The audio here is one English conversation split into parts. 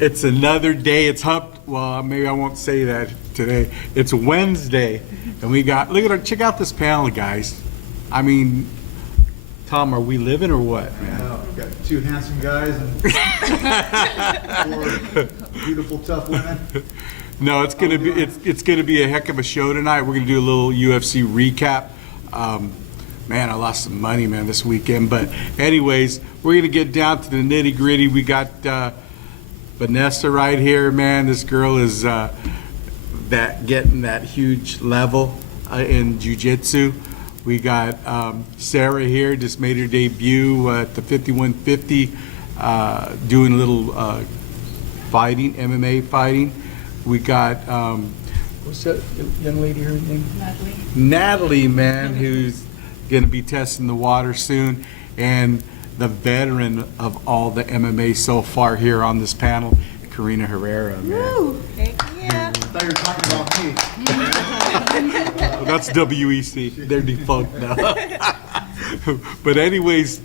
It's another day. It's well, maybe I won't say that today. It's Wednesday, and we got, look at our, check out this panel, guys. I mean, Tom, are we living or what, man? Yeah, got two handsome guys and 4 beautiful, tough women. No, it's gonna be a heck of a show tonight. We're gonna do a little UFC recap. Man, I lost some money, man, this weekend. But anyways, we're gonna get down to the nitty gritty. We got Vanessa right here, man. This girl is getting that huge level in jiu-jitsu. We got SARA here, just made her debut at the 5150, doing a little fighting, MMA fighting. We got, what's that young lady, her name? Natalie. Natalie, man, who's gonna be testing the water soon. And the veteran of all the MMA so far here on this panel, CORINA, HERRERA, man. Woo! Heck yeah. I thought you were talking about me. Well, that's WEC. They're defunct now. But anyways,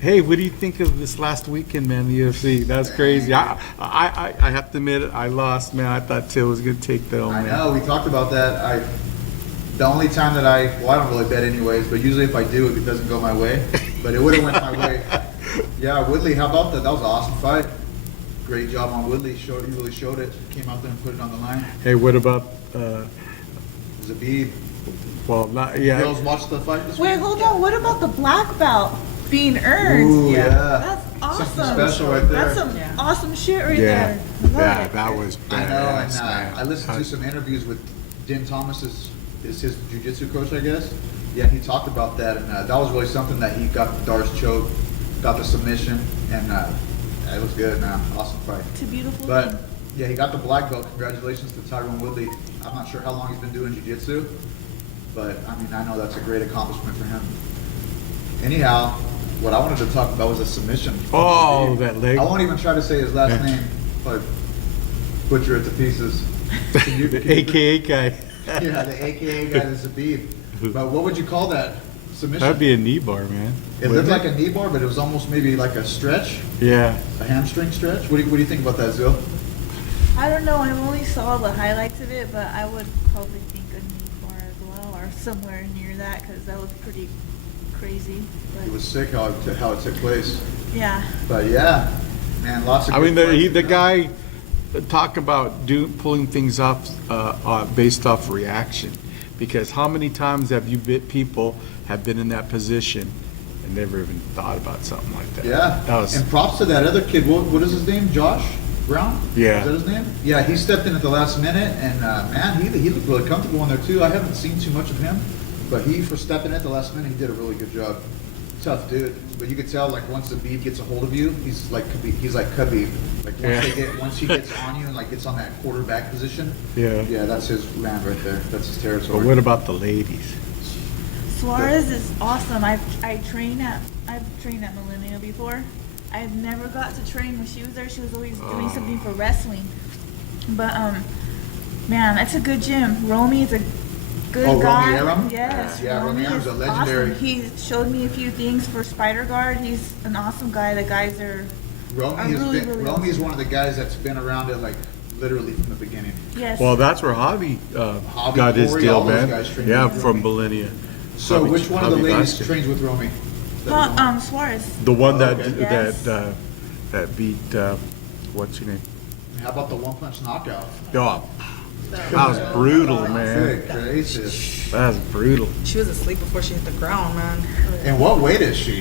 hey, what do you think of this last weekend, man, the UFC? That's crazy. I have to admit it, I lost, man. I thought Till was going to take the L, I man. know, we talked about that. The only time that I don't really bet anyways, but usually if I do, it doesn't go my way. But it would have went my way. Yeah, Woodley, how about that? That was an awesome fight. Great job on Woodley. He really showed it. Came out there and put it on the line. Hey, what about, Zabid. well, not, yeah. Girls watched the fight this Wait, week? hold on. What about the black belt being earned? Ooh, yeah. That's awesome. Something special right there. That's some awesome shit right Yeah, there. Love yeah, it. that was I know, badass, and man. I listened to some interviews with Din Thomas, is his jiu-jitsu coach, I guess. Yeah, he talked about that, and that was really something that he got the Darce choke, got the submission, and it was good, man. Awesome fight. It's a beautiful But thing. yeah, he got the black belt. Congratulations to Tyrone Woodley. I'm not sure how long he's been doing jiu-jitsu, but I mean, I know that's a great accomplishment for him. Anyhow, what I wanted to talk about was a submission. Oh, that leg. I won't even try to say his last name, but butcher it to pieces. The AKA guy. Yeah, the AKA guy is Zabib. But what would you call that submission? That'd be a knee bar, man. It looked like a knee bar, but it was almost maybe like a stretch, Yeah. a hamstring stretch. What do you think about that, Zil? I don't know. I only saw the highlights of it, but I would probably think a knee bar as well, or somewhere near that, because that was pretty crazy. But It was sick how it took place. yeah. But yeah, man, lots of. I mean, good fights, the you know? guy talk about pulling things off based off reaction, because how many times have you people have been in that position and never even thought about something like that? Yeah, That was, and props to that other kid. What is his name? Josh Brown? Yeah. Is that his name? Yeah, he stepped in at the last minute, and man, he looked really comfortable in there too. I haven't seen too much of him, but for stepping in at the last minute, he did a really good job. Tough dude, but you could tell like once the bead gets a hold of you, he's like Khabib. Like once he gets on you and like gets on that quarterback position. Yeah. That's his land right there. That's his territory. but what about the ladies? Suarez is awesome. I've trained at Millennia before. I've never got to train when she was there. She was always doing something for wrestling. But man, it's a good gym. Romy is a good guy. Romy Aram? Yes. Yeah, Romy Aram's a is legendary. Awesome. He showed me a few things for Spider Guard. He's an awesome guy. The guys are Romy really Romy is awesome. one of the guys that's been around it like literally from the beginning. Yes. Well, that's where Javi Javi, got his Corey, deal, all those man. guys trained Yeah, with from Romy. Millennia. So Javi- which one of the Javi ladies Vasquez. trains with Romy? Suarez. The one that Okay. Yes. that beat what's your name? How about the one punch knockout? Oh, that was brutal, man. Good gracious. That was brutal. She was asleep before she hit the ground, man. And what weight is she?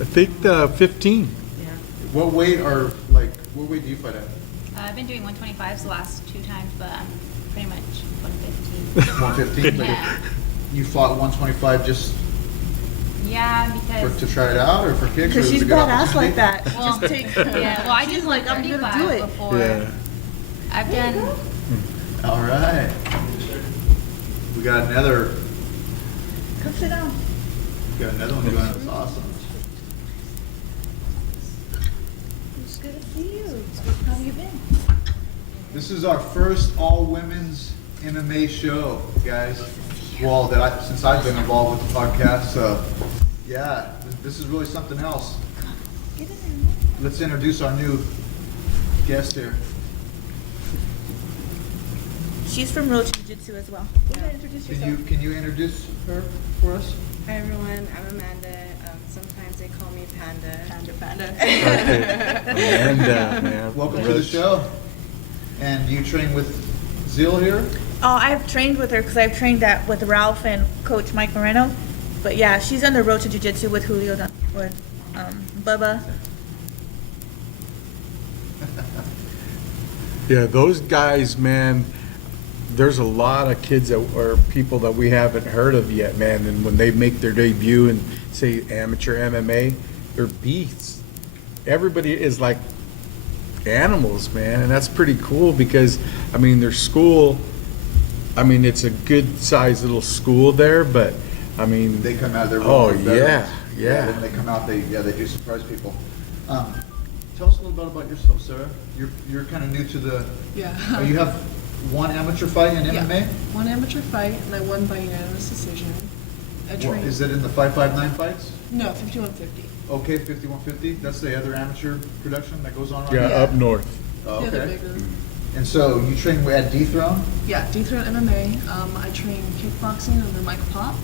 I think 15. Yeah. What weight do you fight at? I've been doing 125s the last 2 times, but I'm pretty much 115. 115. But Yeah. you fought 125 just Yeah, because to try it out or for kicks? or Because was it she's a good badass like opportunity? that. Well, Just take. yeah, well, I She's did like, I'm gonna 35 do it. before. Yeah. I've done. All right. We got another. Come sit down. We got another one going. That's awesome. It's good to see you. How have you been? This is our first all women's MMA show, guys. Well, since I've been involved with the podcast, so yeah, this is really something else. Get in there. Let's introduce our new guest here. She's from Roach Jiu-Jitsu as well. Go ahead, introduce yourself. Can you introduce her for us? Hi everyone, I'm Amanda. Sometimes they call me Panda. Panda. Okay. Amanda, man. Welcome to the show. And you train with Zeal here? Oh, I've trained with her because I've trained with Ralph and Coach Mike Moreno. But yeah, she's on the road to Jiu-Jitsu with Julio, with Bubba. Yeah, those guys, man, there's a lot of kids or people that we haven't heard of yet, man. And when they make their debut and say amateur MMA, they're beasts. Everybody is like animals, man. And that's pretty cool because, I mean, their school, I mean, it's a good sized little school there, but I mean. They come out, they're oh, really yeah, veterans. yeah. When they come out, they do surprise people. Tell us a little bit about yourself, Sarah. You're kind of new to the. Yeah. You have one amateur fight in Yeah. MMA. One amateur fight, and I won by unanimous decision. I trained. Is it in the 559 fights? No, 5150. Okay, 5150. That's the other amateur production that goes on right Yeah, now? up north. Oh, Yeah, they're okay. bigger. And so you train at Dethrone? Yeah, Dethrone MMA. I train kickboxing under Mike Pop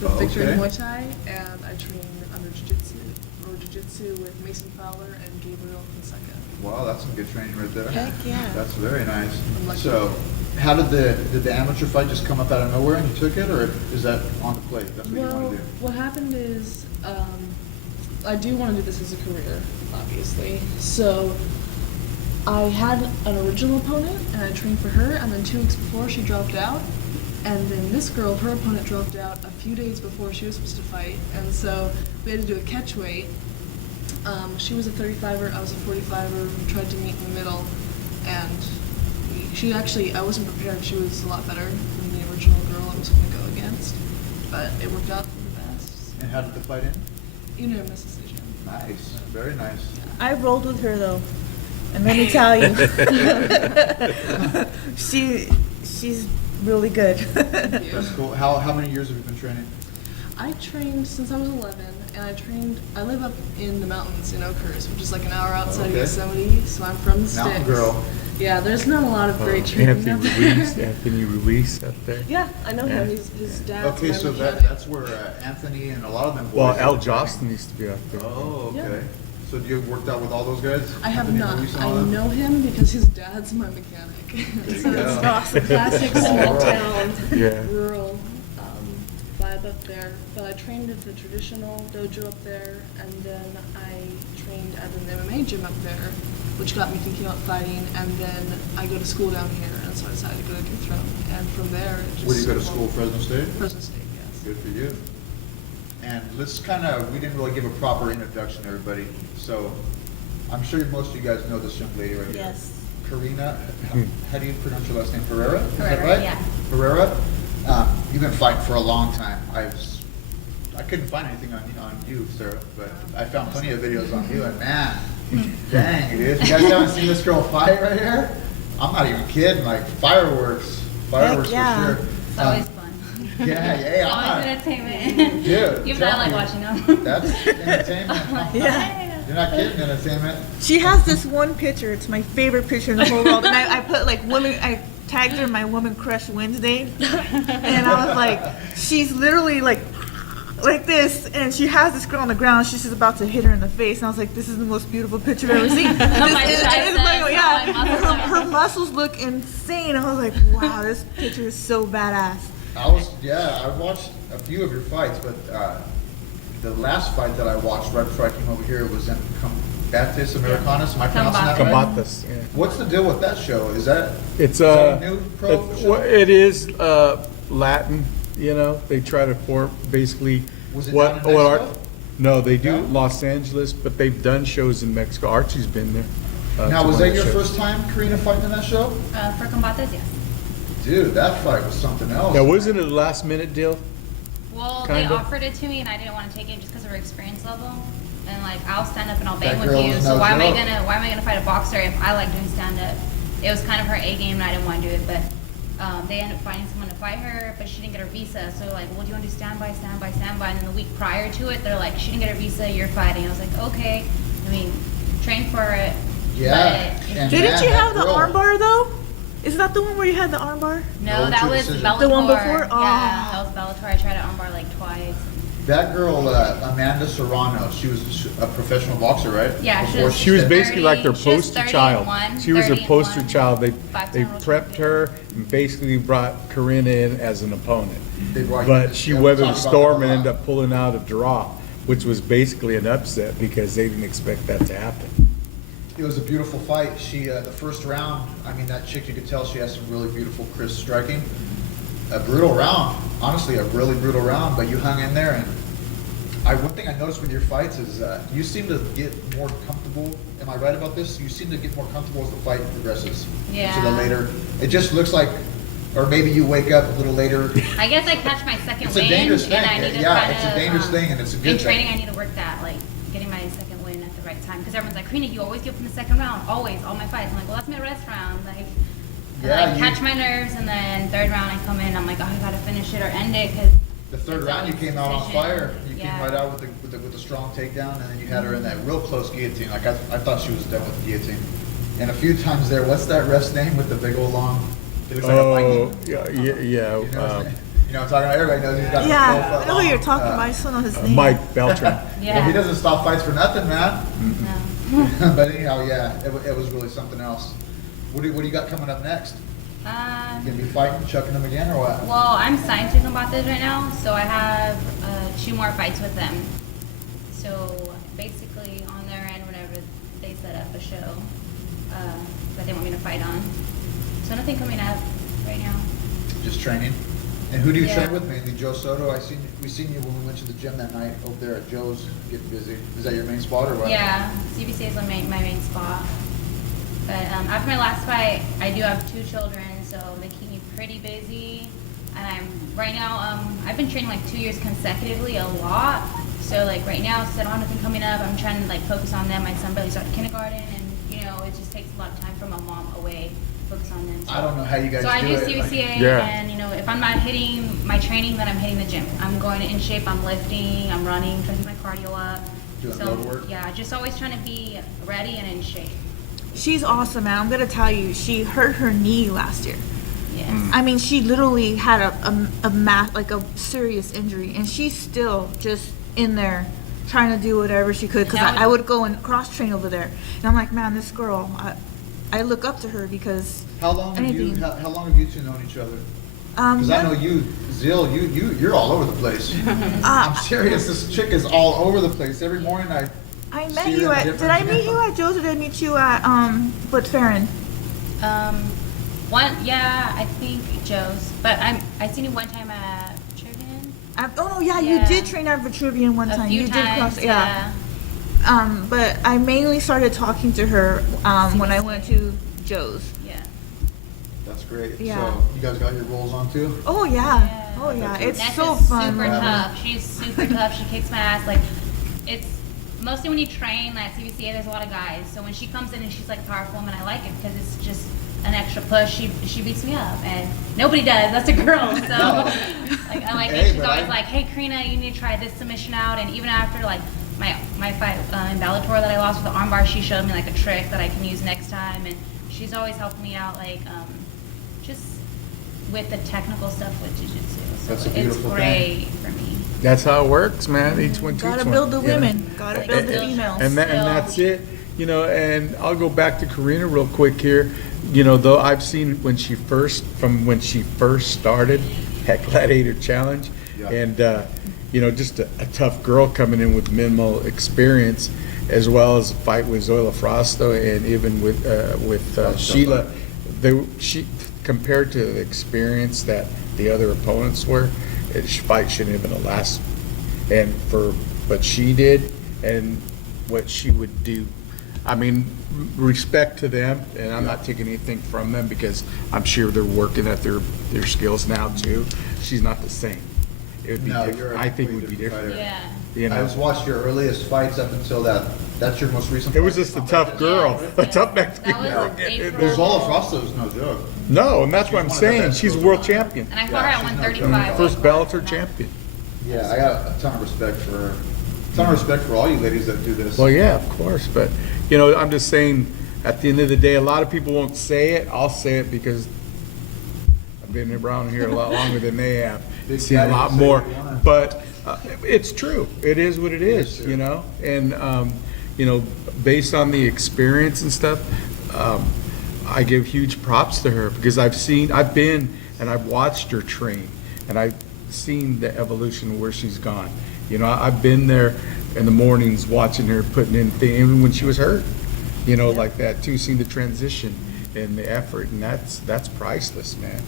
with Oh, Victor okay. in Muay Thai, and I train under Jiu-Jitsu with Mason Fowler and Gabriel Fonseca. Wow, that's some good training right there. Heck yeah. That's very nice. I'm lucky. So, how did the amateur fight just come up out of nowhere and you took it, or is that on the plate? That's what you Well, want to do? what happened is I do want to do this as a career, obviously. So I had an original opponent, and I trained for her, and then 2 weeks before she dropped out. And then this girl, her opponent dropped out a few days before she was supposed to fight, and so we had to do a catch weight. She was a 35er, I was a 45er. We tried to meet in the middle, and she actually, I wasn't prepared. She was a lot better than the original girl I was going to go against, but it worked out for the best. And how did the fight end? Unanimous decision. Nice, very nice. I rolled with her though, and let me tell you, she's really good. Thank you. That's cool. How many years have you been training? I trained since I was 11, and I live up in the mountains in Oakhurst, which is like an hour outside of Okay. Yosemite, so I'm from the sticks. Mountain girl. Yeah, there's not a lot of great training out there. Anthony Ruiz up there. Yeah, I know him. Yeah. His dad's Okay, my so mechanic. that's where Anthony and a lot of them boys. Well, are Al training. Jostin used to be up there. Oh, Yeah. okay. So you worked out with all those guys? I have Anthony not. Ruiz and I all them? know him because his dad's my mechanic. So you it's go. awesome. Classic small town, Yeah. rural vibe up there. But I trained at the traditional dojo up there, and then I trained at an MMA gym up there, which got me thinking about fighting. And then I go to school down here, and so I decided to go to Dethrone. And from there, it just. Where do you go to school, Fresno State? Fresno State, yes. Good for you. And let's we didn't really give a proper introduction to everybody. So I'm sure most of you guys know this young lady right here. Yes. CORINA, how do you pronounce your last name? Herrera? Is that Herrera, right? yeah. Herrera? You've been fighting for a long time. I couldn't find anything on you, Sarah, but I found plenty of videos on you, and man, dang, dude. You guys haven't seen this girl fight right here? I'm not even kidding, like fireworks yeah. for sure. It's always fun. Yeah, Always entertainment. Dude, Even I tell like me. watching them. That's entertainment. Huh? Yeah. You're not kidding, entertainment. She has this one picture. It's my favorite picture in the whole world. And I put like women. I tagged her in my Woman Crush Wednesday, and I was like, she's literally like this, and she has this girl on the ground. She's just about to hit her in the face, and I was like, this is the most beautiful picture I've ever seen. My This is- triceps, yeah, my muscles are- her muscles look insane. I was like, wow, this picture is so badass. I watched a few of your fights, but the last fight that I watched right before I came over here was in Cambate Americanas. Am I pronouncing that right? Camates, yeah. What's the deal with that show? Is that It's that a new pro show? it is Latin. You know, they try to form basically Was it what down in what Mexico? No, they do No? Los Angeles, but they've done shows in Mexico. Archie's been there. Now, to was one that of the your shows. first time, Corina, fighting in that show? For combates, yes. Dude, that fight was something else. Yeah, wasn't it a last minute deal? Well, Kinda. they offered it to me, and I didn't want to take it just because of her experience level. And like, I'll stand up and I'll That bang with girl you. is So no why am I joke. gonna fight a boxer if I like doing stand up? It was kind of her A game, and I didn't want to do it. But they ended up finding someone to fight her, but she didn't get her visa. So like, well, do you want to do standby? And then the week prior to it, they're like, she didn't get her visa, you're fighting. I was like, okay. I mean, train for it. Yeah. But And Didn't man, you that have the girl- armbar though? Is that the one where you had the armbar? No, No, that true was decision. Bellator. The one before? Yeah, Oh. that was Bellator. I tried to armbar like twice. That girl, Amanda Serrano, she was a professional boxer, right? Yeah, she Before was- She was stepped- basically like their She was poster 30 child. and one, She was their 30 and poster one, child. They five-time world prepped her and basically brought Corinna in as an opponent. They brought you But this- she yeah, we weathered the talked about storm that and a ended lot. up pulling out a draw, which was basically an upset because they didn't expect that to happen. It was a beautiful fight. She, the first round, I mean, that chick, you could tell she has some really beautiful, crisp striking. A brutal round, honestly, a really brutal round, but you hung in there. And one thing I noticed with your fights is you seem to get more comfortable. Am I right about this? You seem to get more comfortable as the fight progresses. Yeah. To the later, it just looks like, or maybe you wake up a little later. I guess I catch my second It's a wind, dangerous thing. and I need to Yeah, kind it's of. a dangerous thing, and it's a good In training, thing. I need to work that, like getting my second wind at the right time, because everyone's like, Karina, you always give from the second round, always, all my fights. I'm like, well, that's my rest round, like. And Yeah, I you- catch my nerves, and then third round I come in, I'm like, oh, I gotta finish it or end it, because. The third round, you came out on fire. You came right out with the strong takedown, and then you had her in that real close guillotine. Like I thought she was done with the guillotine. And a few times there, what's that ref's name with the big old long? It looks like a Oh, Viking. yeah, You know his name? You know what I'm talking about? Everybody knows he's got the Yeah, 12 I know who you're talking about. I just don't know his name. Mike Beltran. Well, he Yeah. doesn't stop fights for nothing, man. No. But anyhow, yeah, it was really something else. What do you got coming up next? You gonna be fighting, chucking them again, or what? Well, I'm signed to Cambate right now, so I have 2 more fights with them. So basically, on their end, whenever they set up a show that they want me to fight on. So nothing coming up right now. Just training. And who do you Yeah. train with mainly? Joe Soto. We seen you when we went to the gym that night over there at Joe's, getting busy. Is that your main spot or what? Yeah, CBC is my main spot. But after my last fight, I do have 2 children, so they keep me pretty busy. And right now, I've been training like 2 years consecutively a lot. So like right now, since I don't have nothing coming up, I'm trying to like focus on them. My son barely started kindergarten, and you know, it just takes a lot of time from my mom away, focus on them. So, I don't know how you guys so I do do it. CBCA, Yeah. and you know, if I'm not hitting my training, then I'm hitting the gym. I'm going in shape, I'm lifting, I'm running, trying to keep my cardio up. Doing So road work? yeah, just always trying to be ready and in shape. She's awesome, man. I'm gonna tell you, she hurt her knee last year. Yes. I mean, she literally had a serious injury, and she's still just in there trying to do whatever she could. Cause That I was- would go and cross train over there, and I'm like, man, this girl, I look up to her because How long have you anything. how long have you two known each other? Because I know you, Zill, you're all over the place. I'm serious. This chick is all over the place. Every morning I see met her you in a at. Did different I meet gym. you at Joe's or did I meet you at Farron? Yeah, I think Joe's, but I seen you one time at Vitruvian. Oh no, yeah, you Yeah. did train at Vitruvian one A time. few You times, did cross, yeah. But I mainly started talking to her when I went to Joe's. Yeah. That's great. Yeah. So you guys got your rolls on too? Oh yeah, oh yeah, That's it's Ness so is fun. super man. tough. She's super tough. She kicks my ass. Like, it's mostly when you train at CBCA, there's a lot of guys. So when she comes in and she's like a powerful woman, I like it because it's just an extra push. She beats me up, and nobody does. That's a girl. So No. like, I like Hey, it. She's but always I- like, "Hey, Karina, you need to try this submission out." And even after like my fight in Bellator that I lost with the armbar, she showed me like a trick that I can use next time, and she's always helping me out like just with the technical stuff with jiu-jitsu. So That's a it's beautiful great for me. That's how it works, man. Each one teach Gotta one. build the you know? women. Gotta build the females. And that's it. You know, and I'll go back to Corina real quick here. You know, though I've seen when she first started, heck, Gladiator Challenge, Yeah. and you know, just a tough girl coming in with minimal experience, as well as a fight with Zoila Frosto and even with Sheila. She compared to the experience that the other opponents were, fight shouldn't have been the last. And but she did, and what she would do. I mean, respect to them, and I'm not taking anything from them because I'm sure they're working at their skills now too. She's not the same. It would be No, different. you're a I think it would be completely different different. Yeah. You I know, just watched your earliest fights up until that. That's your most recent. it was fight? just a tough girl, Yes, a yes. tough Mexican That was girl. getting in April. there. Zola Frosto's no joke. No, and that's what I'm She's one of the saying. best She's a girls world around. champion. And I fought Yeah, her at she's no 135. First like, Bellator no. champion. Yeah, I got a ton of respect for her. Ton of respect for all you ladies that do this. Well, yeah, of course, but, you know, I'm just saying, at the end of the day, a lot of people won't say it. I'll say it because I've been around here a lot longer than they have. Big Seen a daddy lot will say more, what you want. but it's true. It is what it is, true. you know? And, you know, based on the experience and stuff, I give huge props to her because I've been and I've watched her train and I've seen the evolution of where she's gone. You know, I've been there in the mornings watching her putting in things, even when she was hurt, you know, like that too, seeing the transition and the effort, and that's priceless, man.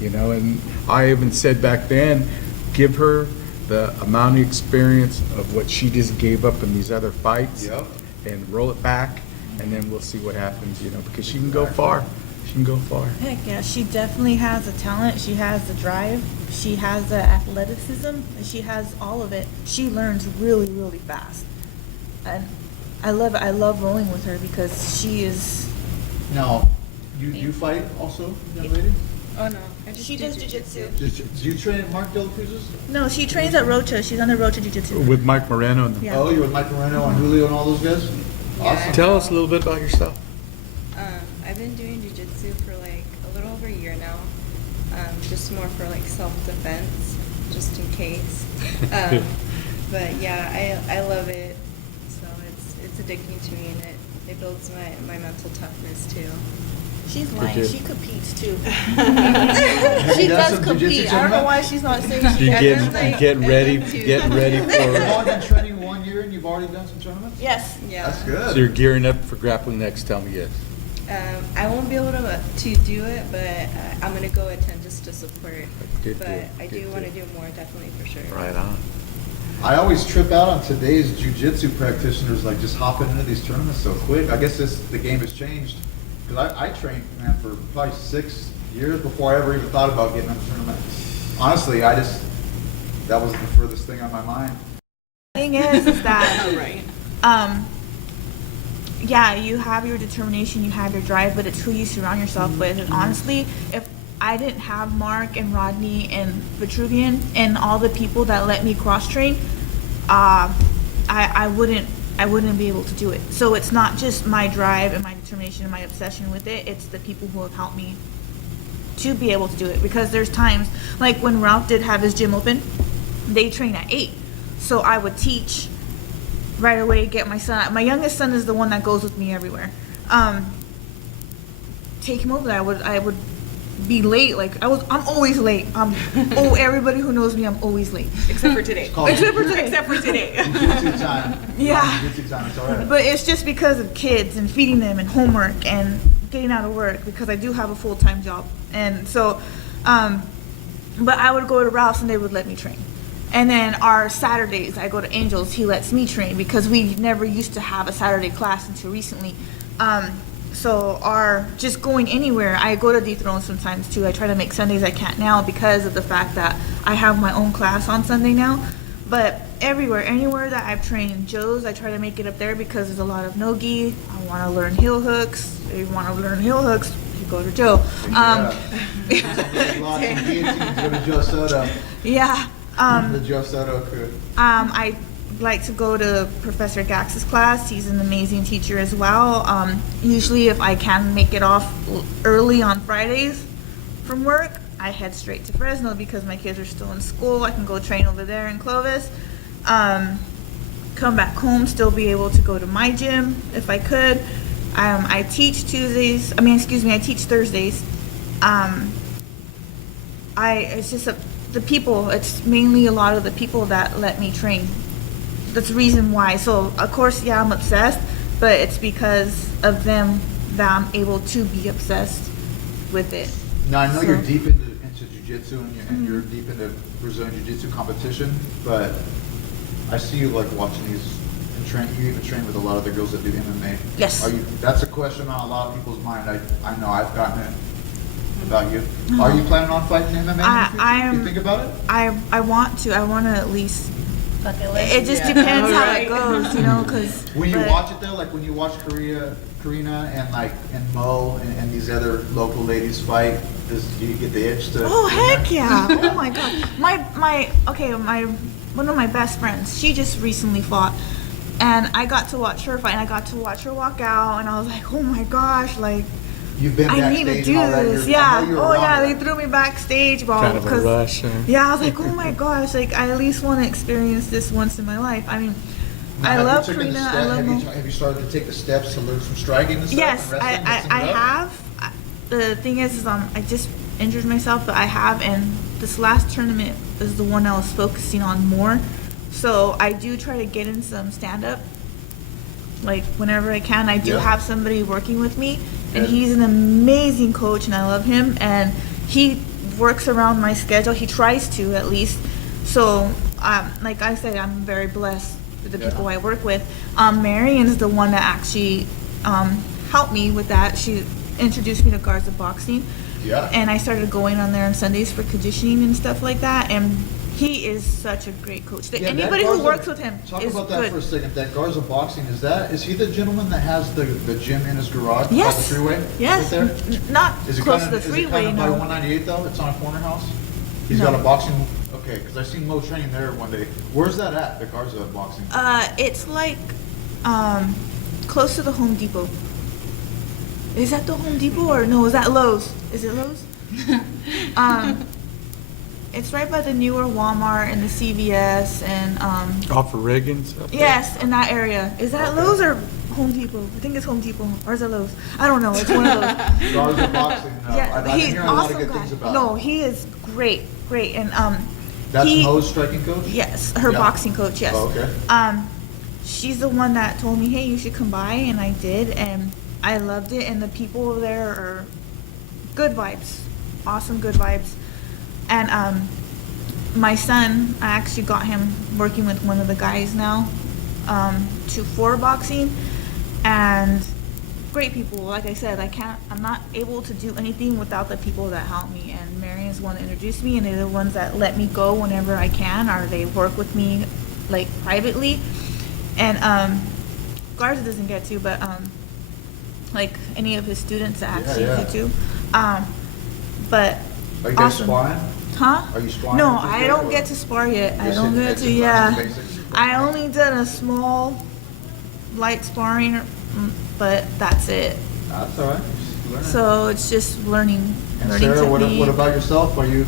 You know, and I even said back then, give her the amount of experience of what she just gave up in these other fights Yep. and roll it back, and then we'll see what happens, you know, because she can go far. She can go far. Heck yeah, she definitely has the talent. She has the drive. She has the athleticism. And she has all of it. She learns really, really fast. And I love it. I love rolling with her because she is. Now, you fight also, young lady? Oh no, I just She do does jujitsu. Do you train at Mark Del Cruz's? No, she trains at Rocha. She's on the Rocha Jiu-Jitsu. With Mike Moreno and them. Yeah. Oh, you're with Mike Moreno and Julio and all those guys? Awesome. Tell us a little bit about yourself. I've been doing jujitsu for like a little over a year now. Just more for like self-defense, just in case. But yeah, I love it. So it's addicting to me, and it builds my mental toughness too. She's Good lying. deal. She competes too. Have She you done does some compete. jujitsu I don't know tournament? why she's not saying she You does. getting ready I do. getting ready You've for only been training 1 year and you've already done some tournaments? Yes. Yeah. That's so you're good. gearing up for grappling next. Tell me yes. I won't be able to do it, but I'm gonna go attend just to support. Good But deal, I good do want to deal. do more, definitely for sure. Right on. I always trip out on today's jujitsu practitioners, like just hopping into these tournaments so quick. I guess the game has changed. Because I trained, man, for probably 6 years before I ever even thought about getting on a tournament. Honestly, that was the furthest thing on my mind. Thing is that Right. yeah, you have your determination, you have your drive, but it's who you surround yourself with. And honestly, if I didn't have Mark and Rodney and Vitruvian and all the people that let me cross train, I wouldn't be able to do it. So it's not just my drive and my determination and my obsession with it. It's the people who have helped me to be able to do it. Because there's times, like when Ralph did have his gym open, they train at 8. So I would teach right away, get my son. My youngest son is the one that goes with me everywhere. Take him over there. I would be late. Like I'm always late. Everybody who knows me, I'm always late. Except for today. Called Except for today. Except for today. Jiu-jitsu time. Yeah. Jiu-jitsu time, it's all right. But it's just because of kids and feeding them and homework and getting out of work because I do have a full-time job. And so, but I would go to Ralph's and they would let me train. And then our Saturdays, I go to Angel's, he lets me train because we never used to have a Saturday class until recently. So our just going anywhere, I go to Dethrone sometimes too. I try to make Sundays. I can't now because of the fact that I have my own class on Sunday now. But everywhere, anywhere that I've trained, Joe's, I try to make it up there because there's a lot of no-gi. I want to learn heel hooks. If you want to learn heel hooks, you go to Joe. Lots of guillotines, go to Joe Soto. Yeah. The Joe Soto crew. I like to go to Professor Gax's class. He's an amazing teacher as well. Usually if I can make it off early on Fridays from work, I head straight to Fresno because my kids are still in school. I can go train over there in Clovis. Come back home, still be able to go to my gym if I could. I teach I teach Thursdays. It's just the people, it's mainly a lot of the people that let me train. That's the reason why. So, of course, yeah, I'm obsessed, but it's because of them that I'm able to be obsessed with it. Now, I know So- you're deep into jiu-jitsu and you're deep into Brazilian jiu-jitsu competition, but I see you like watching these and train. You even train with a lot of the girls that do MMA. Yes. That's a question on a lot of people's mind. I know I've gotten it about you. Are you planning on fighting MMA? in the future? You think about it? I want to. I want to at least. Bucket list. It just Yeah. depends how Right. it goes, you know, because. When you watch it though, like when you watch Corina and Mo and these other local ladies fight, do you get the itch to? Oh do that? heck yeah! Oh my god, my one of my best friends. She just recently fought, And I got to watch her fight, and I got to watch her walk out, and I was like, oh my gosh, like, You've been I need to backstage do and all that. this. I Yeah. know you were Oh around yeah, that. they threw me backstage, bro. Kind of a 'cause- rush. Yeah, I was like, oh my gosh, like I at least want to experience this once in my life. I mean, Now, I have you love taken the CORINA. step- I love Mo. have you started to take the steps to learn some striking and stuff? Yes, and wrestling, mixing I it up? have. The thing is I just injured myself, but I have, and this last tournament is the one I was focusing on more. So I do try to get in some stand-up, like whenever I can. I do Yeah. have somebody working with me, and Yeah. he's an amazing coach, and I love him. And he works around my schedule. He tries to, at least. So, like I said, I'm very blessed with the Yeah. people I work with. Marion's the one that actually helped me with that. She introduced me to Garza Boxing. Yeah. And I started going on there on Sundays for conditioning and stuff like that. And he is such a great coach. Yeah, that Anybody who Garza- works with him Talk is about that good. for a second. That Garza Boxing, is he the gentleman that has the gym in his garage? by Yes. The freeway? Yes. Right there? Not Is it close kind to of, the is it freeway, kind of by no. 198 though? It's on a corner house? He's No. got a boxing, okay, because I seen Mo training there one day. Where's that at, the Garza Boxing? It's like close to the Home Depot. Is that the Home Depot or no? Is that Lowe's? Is it Lowe's? It's right by the newer Walmart and the CVS and Off of Reagan's? up there? yes, in that area. Is that Lowe's or Home Depot? I think it's Home Depot. Or is it Lowe's? I don't know. It's one of those. Garza Boxing, Yeah, I've been he's hearing a lot of awesome good guy. things about No, him. he is great, and That's he, Mo's striking coach? yes, her Yeah. boxing coach, yes. Oh, okay. She's the one that told me, hey, you should come by, and I did, and I loved it, and the people there are good vibes, awesome good vibes, and my son, I actually got him working with one of the guys now, for boxing, and great people. Like I said, I'm not able to do anything without the people that help me, and Marion's the one that introduced me, and they're the ones that let me go whenever I can, or they work with me, like, privately, and Garza doesn't get to, but like any of his students that actually yeah. get to, but Are you guys awesome. sparring? Huh? Are you sparring No, with this I guy, don't or- get to spar yet. I Just don't hitting get to, heads and yeah. ground basics? I only did a small, light sparring, but that's it. That's all right. Just learn it. So it's just learning, And learning Sarah, technique. what about yourself? Are you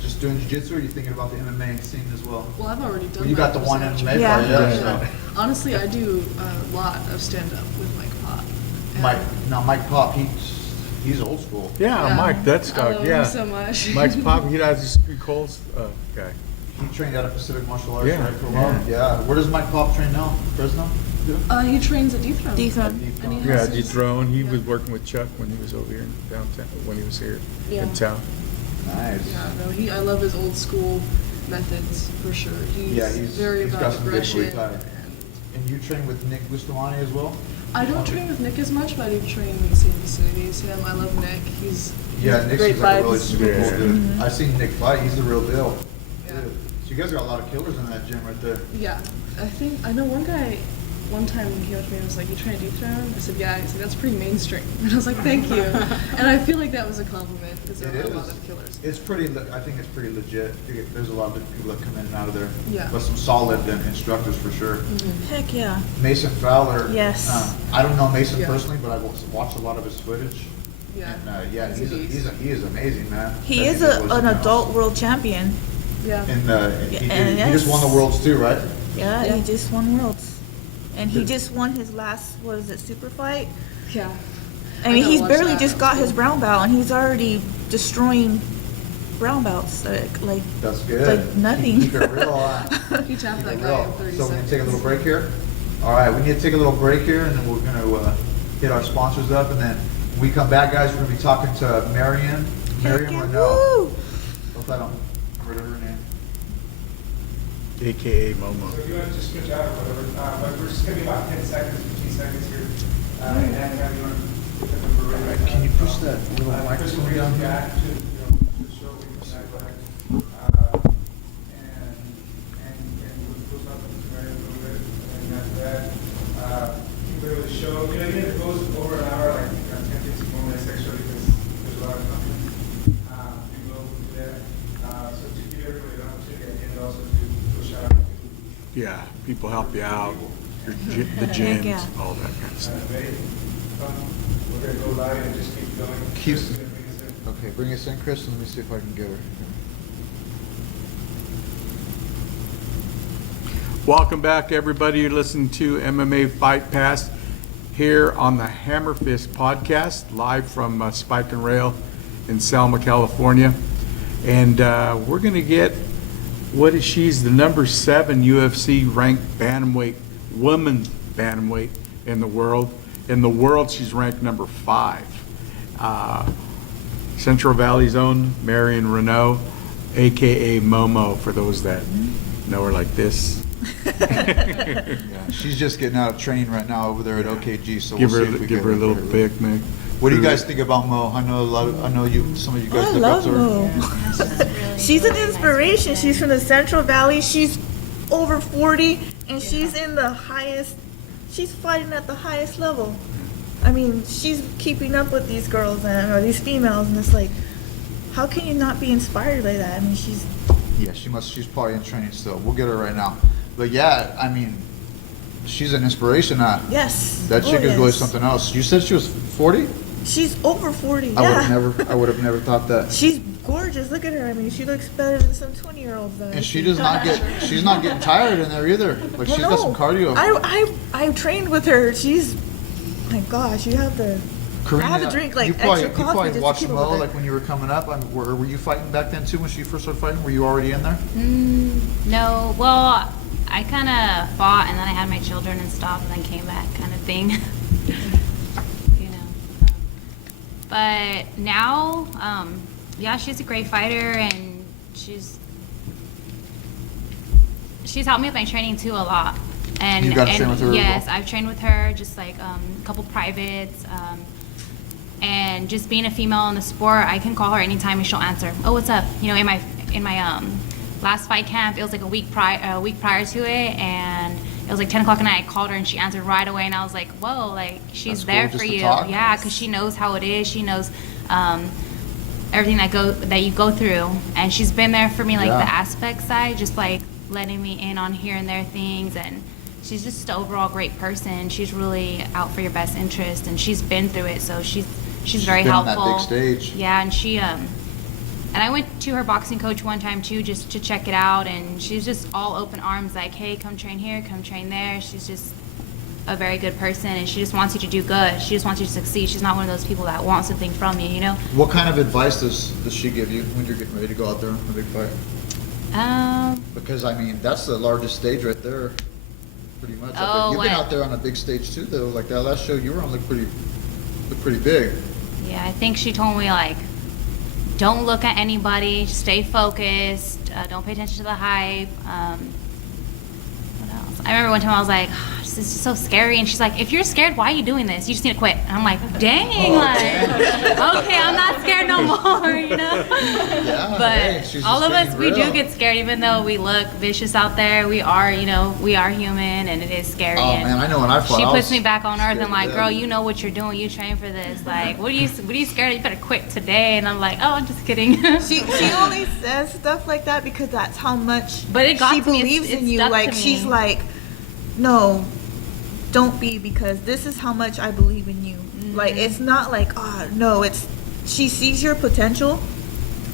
just doing jiu-jitsu, or are you thinking about the MMA scene as well? Well, I've already done Well, you that got the one percentage. MMA Yeah. fight, yeah. Right. So. Honestly, I do a lot of stand-up with Mike Pop. And Mike Pop, he's old school. Yeah, Mike, that's I dog, love yeah. him so much. Mike's popping, he does this Cole's guy. He trained out of Pacific Martial Arts, Yeah, right, for a while? Yeah. Where does Mike Pop train now? Fresno? He trains at Dethrone. Dethrone. And he Yeah, has his- Dethrone, he yeah. was working with Chuck when he was over here in downtown, when he was here Yeah. in town. Nice. Yeah, no, I love his old school methods for sure. Yeah, He's very he's about got some good aggression. Muay Thai. And you train with Nick Bustamante as well? I don't train with Nick as much, but I do train in the same vicinity as him. I love Nick. He's Yeah, he's Nick great seems like a really vibes. super cool Yeah. dude. I've seen Nick fight, he's the real deal. Yeah. Dude. So you guys got a lot of killers in that gym right there. Yeah, I know one guy. One time when he came up to me and was like, "You train at Dethrone?" I said, "Yeah." He's like, "That's pretty mainstream." And I was like, "Thank you." And I feel like that was a compliment because there It are a lot is. of killers. It's pretty, I think it's pretty legit. There's a lot of good people that come in and out of there. Yeah. But some solid instructors for sure. Heck yeah. Mason Fowler. Yes. I don't know Mason Yeah. personally, but I've watched a lot of his footage. Yeah. And yeah, He's a beast. he is amazing, man. He That is dude was an something else. adult world champion. Yeah. And Yeah, he and just won the yes. worlds too, right? Yeah, Yeah. he just won worlds. And he just won his last, what is it, super fight? Yeah. I mean, gotta he's watch barely that. just got his brown belt, and he's already destroying brown belts. Like That's good. Like nothing. Keep it real. He tapped Keep that it guy real. in 30 So we're gonna seconds. take a little break here. All right, we need to take a little break here, and then we're gonna hit our sponsors up, and then when we come back, guys, we're gonna be talking to Marion heck yeah, Reneau. woo! Hope I don't murder her name. AKA Momo. So if you want to just switch out or whatever, but we're just gonna be about 10 seconds, 15 seconds here. And have you want to put them for right now. Can you push that little Chris will microphone bring down us here? back to, to the show, we can decide what. And we'll close out with Marion a little bit, and then after that, you go to the show, even if it goes over an hour, like 10, 15 more minutes extra, because there's a lot of content. We will do that. So to give everybody an opportunity at the end also to shout out. Yeah, people help you out. the gyms, yeah. all that kind of stuff. Ready? We're gonna go live and just keep going. Keep- Just gonna bring us in. Okay, bring us in, Chris, and let me see if I can get her. Welcome back, everybody. You're listening to MMA Fight Pass here on the HammerFist podcast, live from Spike and Rail in Selma, California. And we're going to get, she's the number 7 UFC ranked bantamweight, women's bantamweight in the world. In the world, she's ranked number 5. Central Valley's own Marion Reneau, AKA Momo, for those that know her like this. Yeah, she's just getting out of training right now over there at OKG, so Give we'll her, see if we give get her a little her. picnic. What do you guys think about Mo? I know some of you guys I look up love to her. Mo. She's an inspiration. She's from the Central Valley. She's over 40, and she's in the highest. She's fighting at the highest level. I mean, she's keeping up with these girls or these females, and it's like, how can you not be inspired by that? I mean, she's. Yeah, she's probably in training still. We'll get her right now. But yeah, I mean, she's an inspiration. Yes. That chick is yes. really something else. You said she was 40? She's over 40. Yeah. I would have never thought that. She's gorgeous. Look at her. I mean, she looks better than some 20-year-olds. And she's not getting tired in there either. Like she's got some cardio. I trained with her. She's, my gosh, you have to. I have to drink like you extra probably coffee just to watched keep up Mo with her. like when you were coming up. Were you fighting back then too when she first started fighting? Were you already in there? No, well, I kind of fought and then I had my children and stuff and then came back kind of thing. You know. But now, yeah, she's a great fighter and she's helped me with my training too a lot. And, You got to train with her as yes, well? I've trained with her, just like a couple privates. And just being a female in the sport, I can call her anytime and she'll answer. Oh, what's up? You know, in my last fight camp, it was like a week prior to it, and it was like 10 o'clock at night. I called her and she answered right away, and I was like, whoa, like she's That's cool, there just for to you. talk. Yeah, because she knows how it is. She knows everything that you go through, and she's been there for me, like Yeah. the aspect side, just like letting me in on here and there things, and she's just an overall great person. She's really out for your best interest, and she's been through it, so she's very been on helpful. that big stage. Yeah, and she and I went to her boxing coach one time too, just to check it out, and she's just all open arms, like, hey, come train here, come train there. She's just a very good person, and she just wants you to do good. She just wants you to succeed. She's not one of those people that wants something from you, you know? What kind of advice does she give you when you're getting ready to go out there on a big fight? Because I mean, that's the largest stage right there, pretty much. Oh, You've been what? out there on a big stage too, though. Like that last show you were on looked pretty big. Yeah, I think she told me, like, don't look at anybody, stay focused, don't pay attention to the hype. What else? I remember one time I was like, oh, this is just so scary. And she's like, if you're scared, why are you doing this? You just need to quit. And I'm like, dang, okay, I'm not scared no more, you know? Yeah, But hey, she's all just of us, being we do real. get scared, even though we look vicious out there. We are, you know, we are human, and it is scary. Oh and man, I know when I fought. she I puts was me back on earth scared and to like, death. girl, you know what you're doing. You train for this. Like, what are you scared of? You better quit today. And I'm like, oh, I'm just kidding. She only says stuff like that because that's how much But it got she to me. believes It's in you. stuck Like to she's me. like, no, don't be, because this is how much I believe in you. Like it's not like, oh no, it's she sees your potential,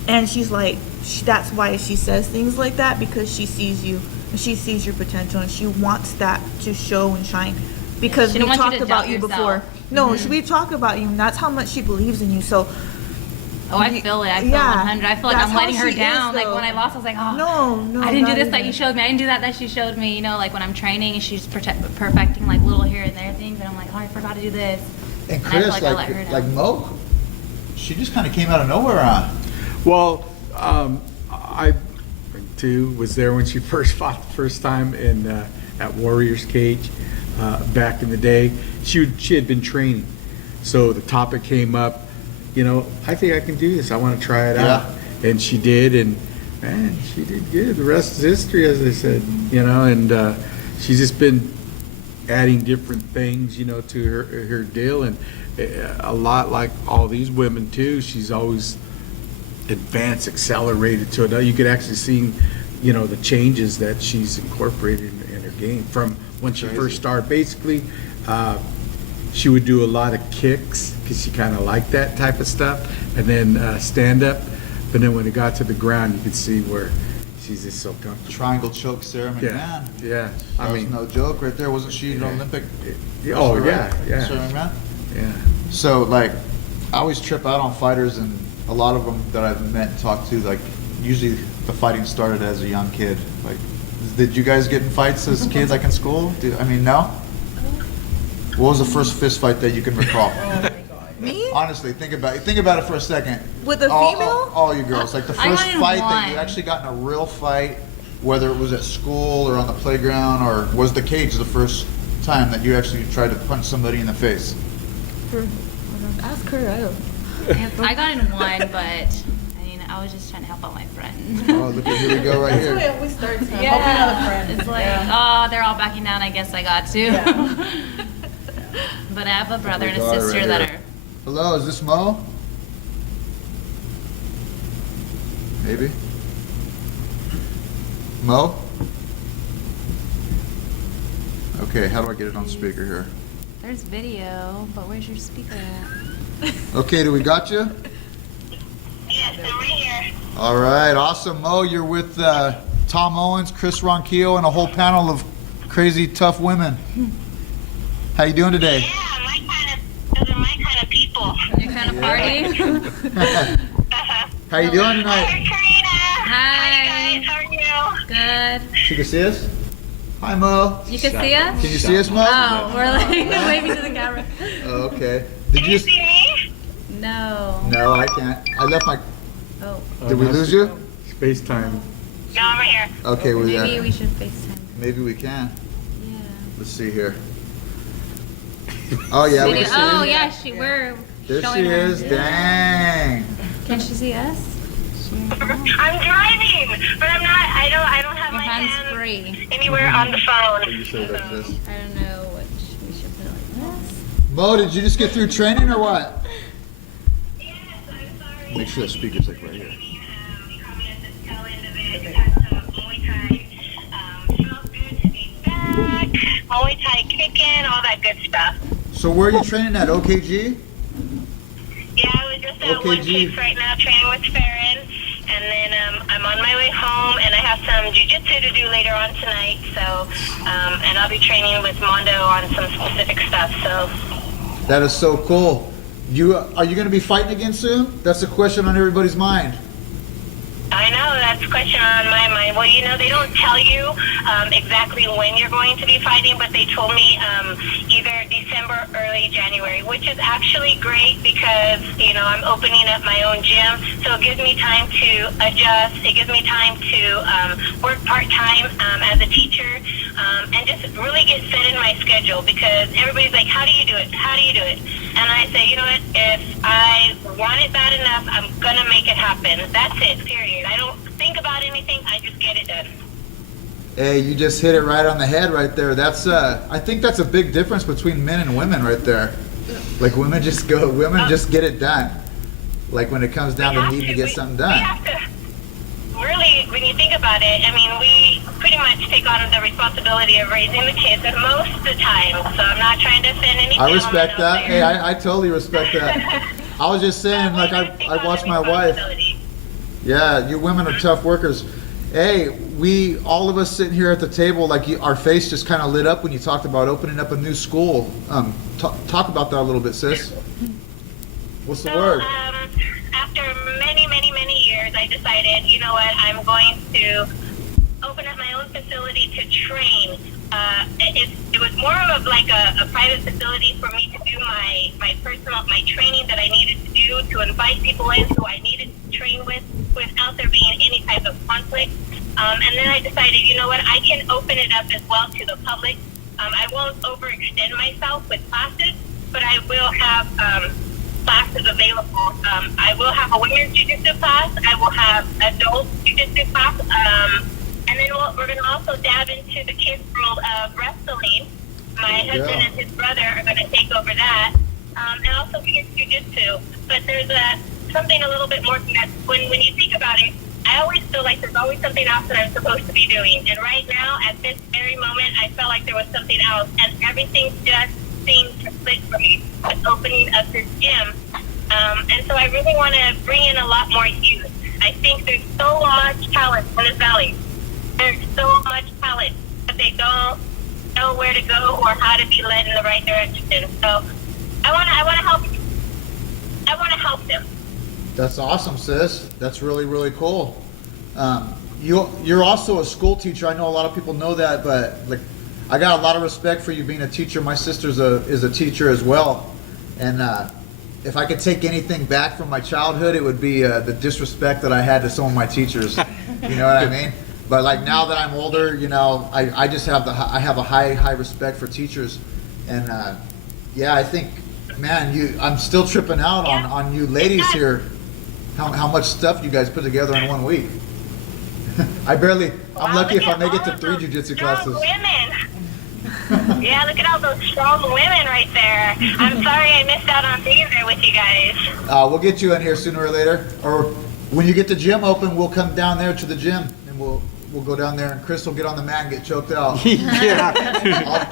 and she's like, that's why she says things like that, because she sees you, and she sees your potential, and she wants that to show and shine. Because She we don't want you talked to about doubt you yourself. before. No, we talk about you, and that's how much she believes in you. So. Oh, I feel it. I feel Yeah, 100. I feel like that's I'm how letting her she is, down. Like though. when I lost, I was like, oh, No, I didn't do not this that even. you showed me. I didn't do that she showed me. You know, like when I'm training and she's perfecting like little here and there things, and I'm like, oh, I forgot to do this. And I feel Chris, like I let her down. like Mo, she just kind of came out of nowhere on. Well, I too was there when she first fought the first time in at Warriors Cage back in the day. She had been training, so the topic came up. You know, I think I can do this. I want to try it out, and she did, and man, she did good. The rest is history, as I said. You know, and she's just been adding different things, you know, to her deal, and a lot like all these women too. She's always advanced, accelerated to it. You could actually see, you know, the changes that she's incorporated in her game from when she Crazy. first started. Basically, she would do a lot of kicks because she kind of liked that type of stuff, and then stand up. But then when it got to the ground, you could see where she's just so comfortable. Triangle choke Sarah Yeah, McMahon. yeah. That was no joke right there. Wasn't she an Olympic? Oh, wrestler, yeah, right? yeah. Sarah McMahon? Yeah. So, like, I always trip out on fighters, and a lot of them that I've met and talked to, like, usually the fighting started as a young kid. Like, did you guys get in fights as kids, like in school? I mean, no? What was the first fist fight that you can recall? Me? Honestly, think about it for a second. With a All- female? All you girls. Like, the I first got in fight that you one. actually got in a real fight, whether it was at school or on the playground, or was the cage the first time that you actually tried to punch somebody in the face? Ask her. I don't. I got in one, but I mean, I was just trying to help out my friend. Oh, look at, here we go right That's the way here. it always starts. Helping Yeah, another friend. it's like, Yeah. oh, they're all backing down. I guess I got to. But I have a brother and a Right sister here. that are. Hello, is this Mo? Maybe. Mo? Okay, how do I get it on speaker here? There's video, but where's your speaker at? Okay, do we got you? Yes, I'm right here. All right, awesome. Mo, you're with Tom Owens, Chris Ronquillo, and a whole panel of crazy tough women. How you doing today? Yeah, those are my kind of people. Your kind of party? How you doing tonight? Hi, Corina. Hi. Guys, how are you? Good. She can see us? Hi, Mo. You can see us? Can you see us, Mo? Oh, we're like waving to the camera. Oh, okay. Did Can you? you see me? No. No, I can't. I left my. Oh, Did we lose you? FaceTime. No, I'm right here. Okay, well, maybe yeah. we should FaceTime. Maybe we can. Yeah. Let's see here. Oh yeah, we Video. can see Oh her. yeah, we're There showing she her. is. Dang. Can she see us? I'm driving, but I'm not. I don't have Your my hands hands free. anywhere on the phone. You said like this. I don't know what we should put it like this. Mo, did you just get through training or what? Yes, I'm sorry. Make sure the speaker's like right here. Coming at the tail end of it. Got some Muay Thai. Feels good to be back. Muay Thai kicking, all that good stuff. So where are you training at? OKG? Yeah, I was just at One OKG. Case right now training with Farron, and then I'm on my way home, and I have some jiu-jitsu to do later on tonight, so, and I'll be training with Mondo on some specific stuff, so. That is so cool. Are you going to be fighting again soon? That's a question on everybody's mind. I know, that's a question on my mind. Well, you know, they don't tell you exactly when you're going to be fighting, but they told me either December, early January, which is actually great because, you know, I'm opening up my own gym, so it gives me time to adjust. It gives me time to work part-time as a teacher and just really get set in my schedule because everybody's like, how do you do it? How do you do it? And I say, you know what, if I want it bad enough, I'm going to make it happen. That's it, period. I don't think about anything, I just get it done. Hey, you just hit it right on the head right there. That's I think that's a big difference between men and women right there. Like women just get it done. Like when it comes down to needing to get something We done. have to, really, when you think about it, I mean, we pretty much take on the responsibility of raising the kids most of the time, so I'm not trying to offend any I respect gentlemen out that. there. Hey, I totally respect that. I was just saying, like I watched my wife. Yeah, you women are tough workers. Hey, all of us sitting here at the table, like our face just kind of lit up when you talked about opening up a new school. Talk about that a little bit, sis. What's the word? After many years, I decided, you know what, I'm going to open up my own facility to train. It was more of like a private facility for me to do my training that I needed to do to invite people in who I needed to train with without there being any type of conflict. And then I decided, you know what, I can open it up as well to the public. I won't overextend myself with classes, but I will have classes available. I will have a women's jiu-jitsu class. I will have adult jiu-jitsu class. And then we're going to also dab into the kids' world of wrestling. My husband and his brother are going to take over that. And also kids jiu-jitsu. But there's something a little bit more to that. When you think about it, I always feel like there's always something else that I'm supposed to be doing. And right now, at this very moment, I felt like there was something else. And everything just seemed to click for me with opening of this gym. And so I really want to bring in a lot more youth. I think there's so much talent in this valley. There's so much talent, but they don't know where to go or how to be led in the right direction. So I want to help. I want to help them. That's awesome, sis. That's really, really cool. You're also a school teacher. I know a lot of people know that, but like, I got a lot of respect for you being a teacher. My sister's is a teacher as well, and if I could take anything back from my childhood, it would be the disrespect that I had to some of my teachers. You know what I mean? But like now that I'm older, you know, I just have I have a high respect for teachers, and yeah, I think, man, I'm still tripping out on you ladies here. How much stuff you guys put together in 1 week. I'm lucky if I make it to 3 jiu-jitsu classes. Women. Yeah, look at all those strong women right there. I'm sorry I missed out on being there with you guys. We'll get you in here sooner or later. Or when you get the gym open, we'll come down there to the gym and we'll go down there and Chris will get on the mat and get choked out. Yeah.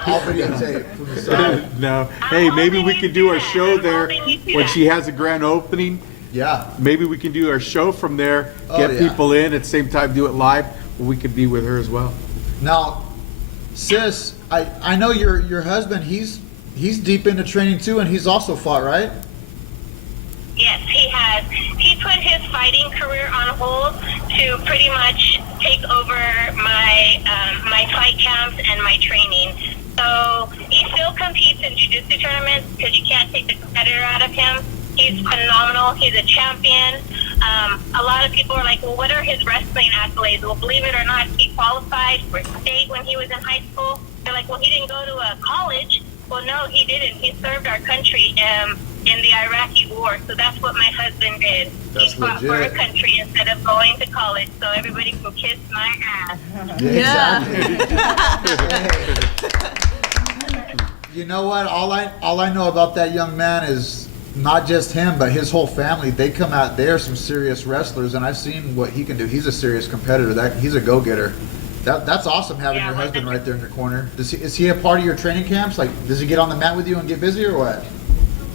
I'll videotape from the side. No. Hey, maybe we could do our show there when she has a grand opening. Yeah. Maybe we can do our show from there, Oh, get yeah. people in at the same time, do it live, or we could be with her as well. Now, sis, I know your husband, he's deep into training too, and he's also fought, right? Yes, he has. He put his fighting career on hold to pretty much take over my fight camps and my training. So he still competes in jiu-jitsu tournaments because you can't take the competitor out of him. He's phenomenal. He's a champion. A lot of people are like, well, what are his wrestling accolades? Well, believe it or not, he qualified for state when he was in high school. They're like, well, he didn't go to a college. Well, no, he didn't. He served our country in the Iraqi war. So that's what my husband did. That's he fought for legit. a country instead of going to college. So everybody can kiss my ass. Yeah, exactly. You know what? All I know about that young man is not just him, but his whole family. They come out. They are some serious wrestlers, and I've seen what he can do. He's a serious competitor. He's a go-getter. That's awesome having your husband right there in your corner. Is he a part of your training camps? Like, does he get on the mat with you and get busy or what?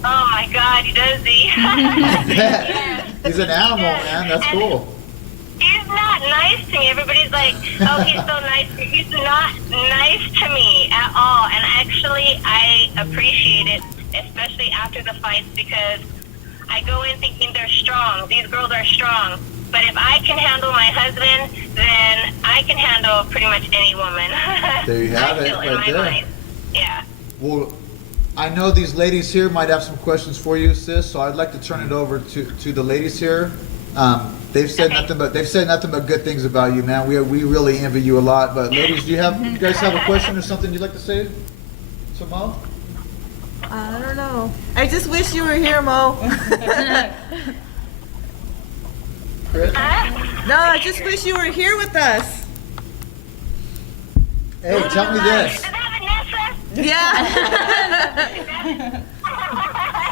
Oh my God, does he? Yeah. He's an animal, man. That's cool. He's not nice to me. Everybody's like, oh, he's so nice. He's not nice to me at all. And actually, I appreciate it, especially after the fights, because I go in thinking they're strong. These girls are strong. But if I can handle my husband, then I can handle pretty much any woman. There you have it, in right my there. mind. Yeah. Well, I know these ladies here might have some questions for you, sis. So I'd like to turn it over to the ladies here. They've said nothing but good things about you, man. We really envy you a lot. But ladies, do you guys have a question or something you'd like to say? So Mo? I don't know. I just wish you were here, Mo. Chris? No, I just wish you were here with us. Hey, tell me this. Is that Vanessa? Yeah.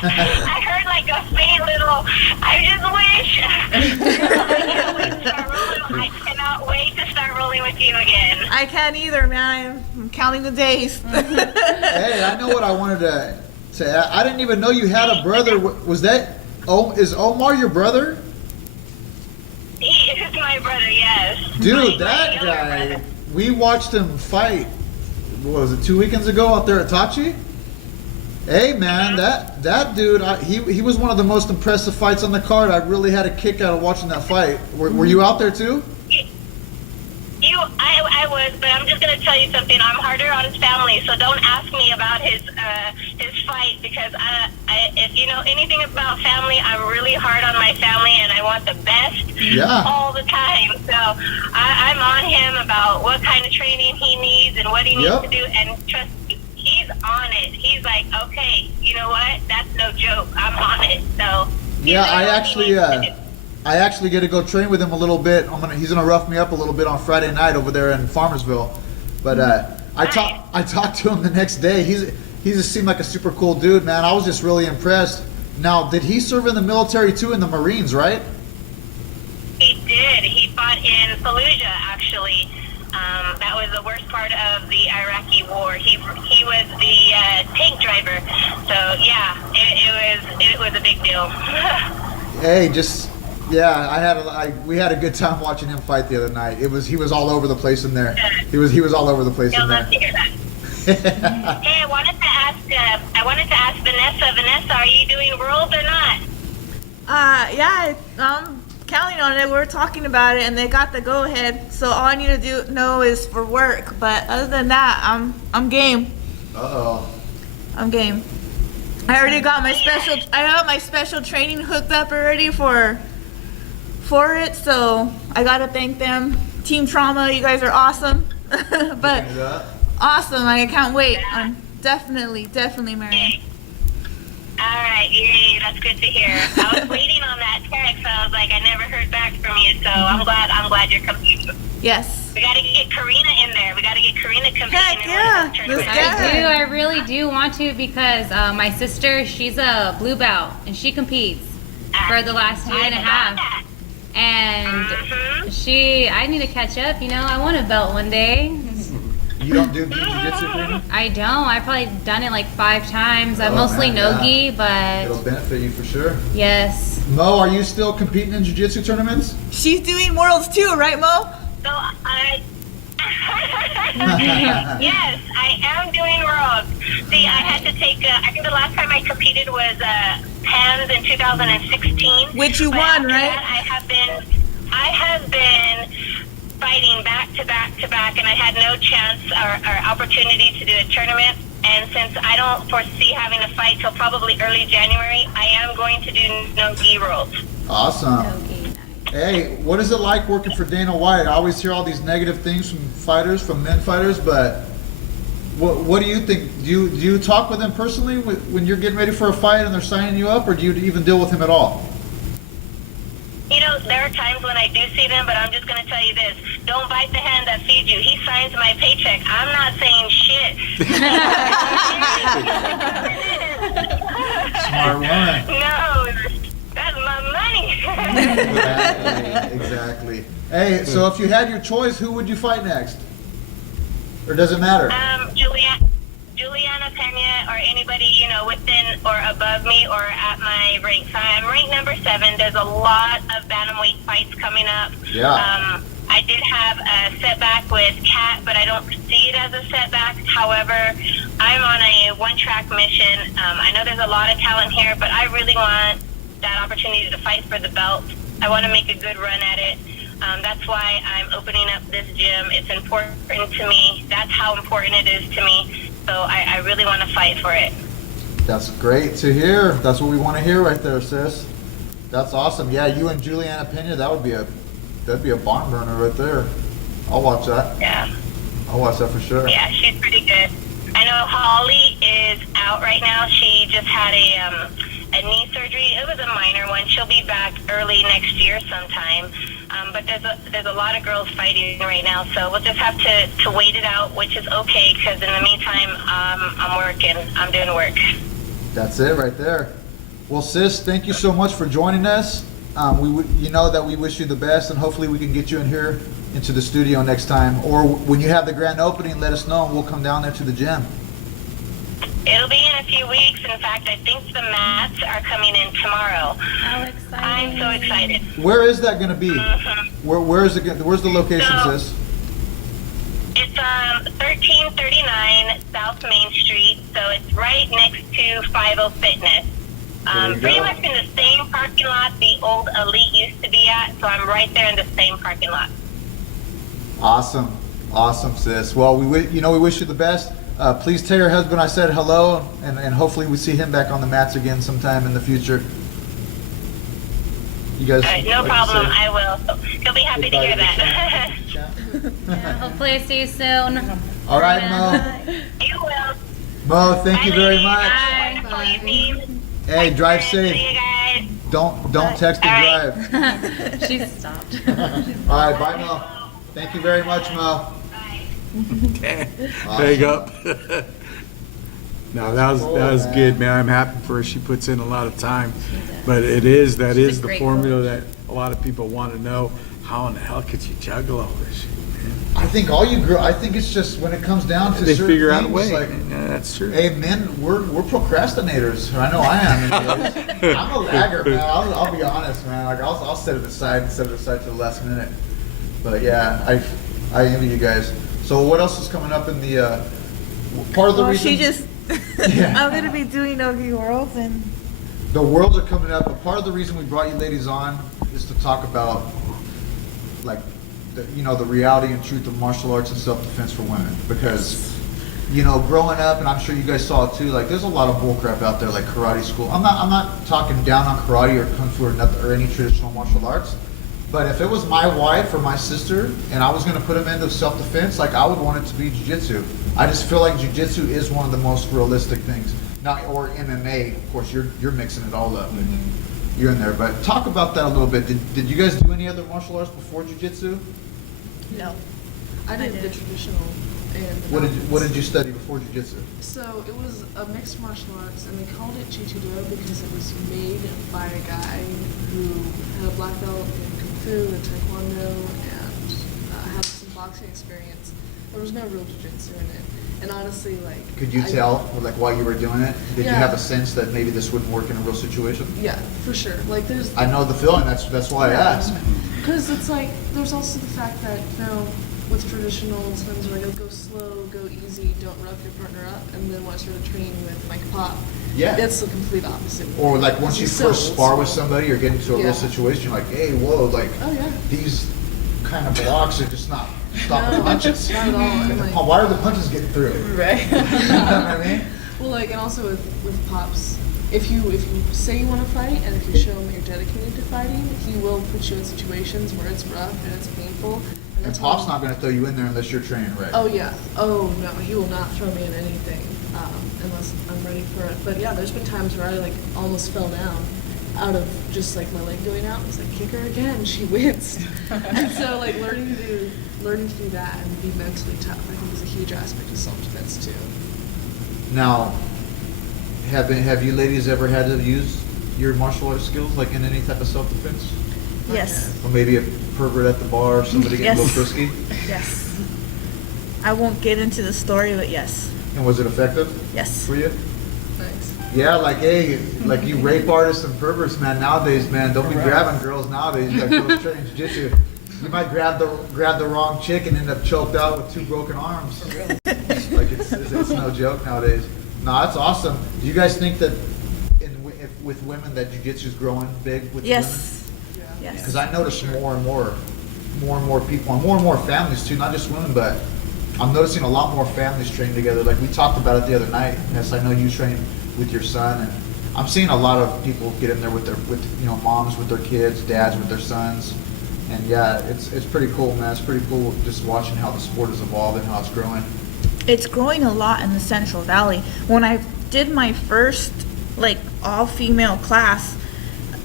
I heard like a faint little, I just wish. I cannot wait to start rolling with you again. I can't either, man. I'm counting the days. Hey, I know what I wanted to add. I didn't even know you had a brother. Was that? Is Omar your brother? He is my brother, yes. Dude, My that younger guy. brother. We watched him fight. What was it, 2 weekends ago out there at Tachi? Hey man, that dude, he was one of the most impressive fights on the card. I really had a kick out of watching that fight. Were you out there too? I was, but I'm just gonna tell you something. I'm harder on his family, so don't ask me about his fight because if you know anything about family, I'm really hard on my family and I want the best all the time. So I'm on him about what kind of training he needs and what he needs to do, and trust me, he's on it. He's like, okay, you know what? That's no joke. I'm on it. So Yeah, I actually get to go train with him a little bit. He's gonna rough me up a little bit on Friday night over there in Farmersville. But I talked to him the next day. He just seemed like a super cool dude, man. I was just really impressed. Now, did he serve in the military too, in the Marines, right? he did. He fought in Fallujah, actually. That was the worst part of the Iraqi war. He was the tank driver. So yeah, it was a big deal. Hey, we had a good time watching him fight the other night. He was all over the place in there. He was all over the place You'll in there. love to hear that. Hey, I wanted to ask Vanessa, are you doing worlds or not? Yeah, I'm counting on it. We're talking about it, and they got the go-ahead. So all I need to know is for work. But other than that, I'm game. Uh-oh. I'm game. I already got my special. I have my special training hooked up already for it. So I gotta thank them. Team Trauma, you guys are awesome. But awesome. I can't wait. I'm definitely, Marion. All right, yay, that's good to hear. I was waiting on that text. I was like, I never heard back from you, so I'm glad you're competing. Yes. We got to get CORINA in there. We got to get CORINA competing Heck in yeah. one of those tournaments. I really do want to because my sister, she's a blue belt and she competes for the last year and a half. And I need to catch up, I want a belt one day. You don't do jiu-jitsu, Karina? I don't. I've probably done it like 5 times. I'm mostly no-gi, but It'll benefit you for sure. yes. Mo, are you still competing in jiu-jitsu tournaments? She's doing worlds too, right, Mo? So yes, I am doing worlds. See, I had to take, I think the last time I competed was PAMS in 2016. Which you But won, after right? that, I have been fighting back to back to back, and I had no chance or opportunity to do a tournament. And since I don't foresee having a fight till probably early January, I am going to do no-gi rolls. Awesome. No-gi, nice. Hey, what is it like working for Dana White? I always hear all these negative things from men fighters, but what do you think? Do you talk with him personally when you're getting ready for a fight and they're signing you up, or do you even deal with him at all? There are times when I do see them, but I'm just going to tell you this. Don't bite the hand that feeds you. He signs my paycheck. I'm not saying shit. Smart one. No, that's my money. Exactly. Hey, so if you had your choice, who would you fight next? Or does it matter? Juliana Pena or anybody, within or above me or at my rank. So I'm rank number 7. There's a lot of bantamweight fights coming up. Yeah. I did have a setback with Kat, but I don't see it as a setback. However, I'm on a one-track mission. I know there's a lot of talent here, but I really want that opportunity to fight for the belt. I want to make a good run at it. That's why I'm opening up this gym. It's important to me. That's how important it is to me. So I really want to fight for it. That's great to hear. That's what we want to hear right there, sis. That's awesome. Yeah, you and Juliana Pena, that'd be a barn burner right there. I'll watch that. Yeah. I'll watch that for sure. Yeah, she's pretty good. I know Holly is out right now. She just had a knee surgery. It was a minor one. She'll be back early next year sometime. But there's a lot of girls fighting right now, so we'll just have to wait it out, which is okay, because in the meantime, I'm working. I'm doing work. That's it right there. Well, sis, thank you so much for joining us. You know that we wish you the best, and hopefully we can get you in here into the studio next time. Or when you have the grand opening, let us know, and we'll come down there to the gym. It'll be in a few weeks. In fact, I think the mats are coming in tomorrow. How exciting. I'm so excited. Where is that going to be? Mhm. Where's the location, So- sis? It's 1339 South Main Street, so it's right next to 50 Fitness. There you Pretty go. much in the same parking lot the old Elite used to be at, so I'm right there in the same parking lot. Awesome, sis. Well, we wish you the best. Please tell your husband I said hello, and hopefully we see him back on the mats again sometime in the future. You guys. All right, no like to problem. say- I will. He'll be happy to hear that. Yeah, hopefully I see you soon. All right, Mo. You will. Mo, thank you Bye, very ladies. much. Have a wonderful evening. Hey, drive See you safe. guys. Don't text and All drive. She stopped. All right, bye, Mo. Thank you very much, Mo. Okay. Big up. No, that was good, man. I'm happy for her. She puts in a lot of time. But that is She's a the great formula coach. that a lot of people want to know. how in the hell could you juggle all this shit, man? I think I think it's just when it comes down to They certain figure out a things, way. like, Yeah, that's true. hey, men, we're procrastinators. I know I am. Anyways. I'm a lagger, man. I'll be honest, man. Like I'll set it aside to the last minute. But yeah, I envy you guys. So what else is coming up in the part of the Well, reason? she just. Yeah. I'm gonna be doing Nogi Worlds and. The worlds are coming up, but part of the reason we brought you ladies on is to talk about, like, the reality and truth of martial arts and self-defense for women. Because, growing up, and I'm sure you guys saw it too, like, there's a lot of bullcrap out there, like karate school. I'm not talking down on karate or kung fu or any traditional martial arts. But if it was my wife or my sister and I was going to put them into self-defense, like, I would want it to be jiu-jitsu. I just feel like jiu-jitsu is one of the most realistic things. Now, or MMA, of course, you're mixing it all up. Mm-hmm. You're in there. But talk about that a little bit. Did you guys do any other martial arts before jiu-jitsu? No. I did the traditional and the What did you study before jiu-jitsu? So it was a mixed martial arts, and they called it Jitsu because it was made by a guy who had a black belt in Kung Fu and Taekwondo and had some boxing experience. There was no real jiu-jitsu in it. And honestly, like... Could you tell, like, while you were doing it? Did you Yeah. have a sense that maybe this wouldn't work in a real situation? Yeah, for sure. Like, there's... I know the feeling. That's why I asked. Because it's like, there's also the fact that, with traditional, sometimes you're like, oh, go slow, go easy, don't rough your partner up. And then once you're training with Mike Pop, Yeah. it's the complete opposite. Or like once you It's so first spar old with school. somebody or get into a Yeah. real situation, you're like, hey, whoa, like Oh, yeah. these kind of blocks are just not stopping No, punches. not at all. And Like- why are the punches getting through? Right. You know what I mean? Well, like, and also with Pops, if you say you want to fight and if you show him that you're dedicated to fighting, he will put you in situations where it's rough and it's painful. And that's Pop's how- not going to throw you in there unless you're training right. Oh yeah. Oh no, he will not throw me in anything unless I'm ready for it. But yeah, there's been times where I like almost fell down out of just like my leg going out. I was like, kick her again, she wins. And so like learning to do that and be mentally tough, I think is a huge aspect of self-defense too. Now, have you ladies ever had to use your martial arts skills like in any type of self-defense? Yes. Or maybe a pervert at the bar or somebody getting a Yes. little frisky? Yes. I won't get into the story, but yes. And was it effective Yes. for you? Nice. Yeah, like, hey, like you rape artists and perverts, man, nowadays, man, don't be grabbing girls nowadays. You got girls training jiu-jitsu. You might grab the wrong chick and end up choked out with 2 broken arms. Like, it's no joke nowadays. No, that's awesome. Do you guys think that with women that jiu-jitsu is growing big with Yes. Yeah. Yes. Because I notice more and more people, and more families too, not just women, but I'm noticing a lot more families training together. Like we talked about it the other night. Yes, I know you train with your son, and I'm seeing a lot of people get in there with moms with their kids, dads with their sons, and yeah, it's pretty cool, man. It's pretty cool just watching how the sport has evolved and how it's growing. It's growing a lot in the Central Valley. When I did my first all-female class,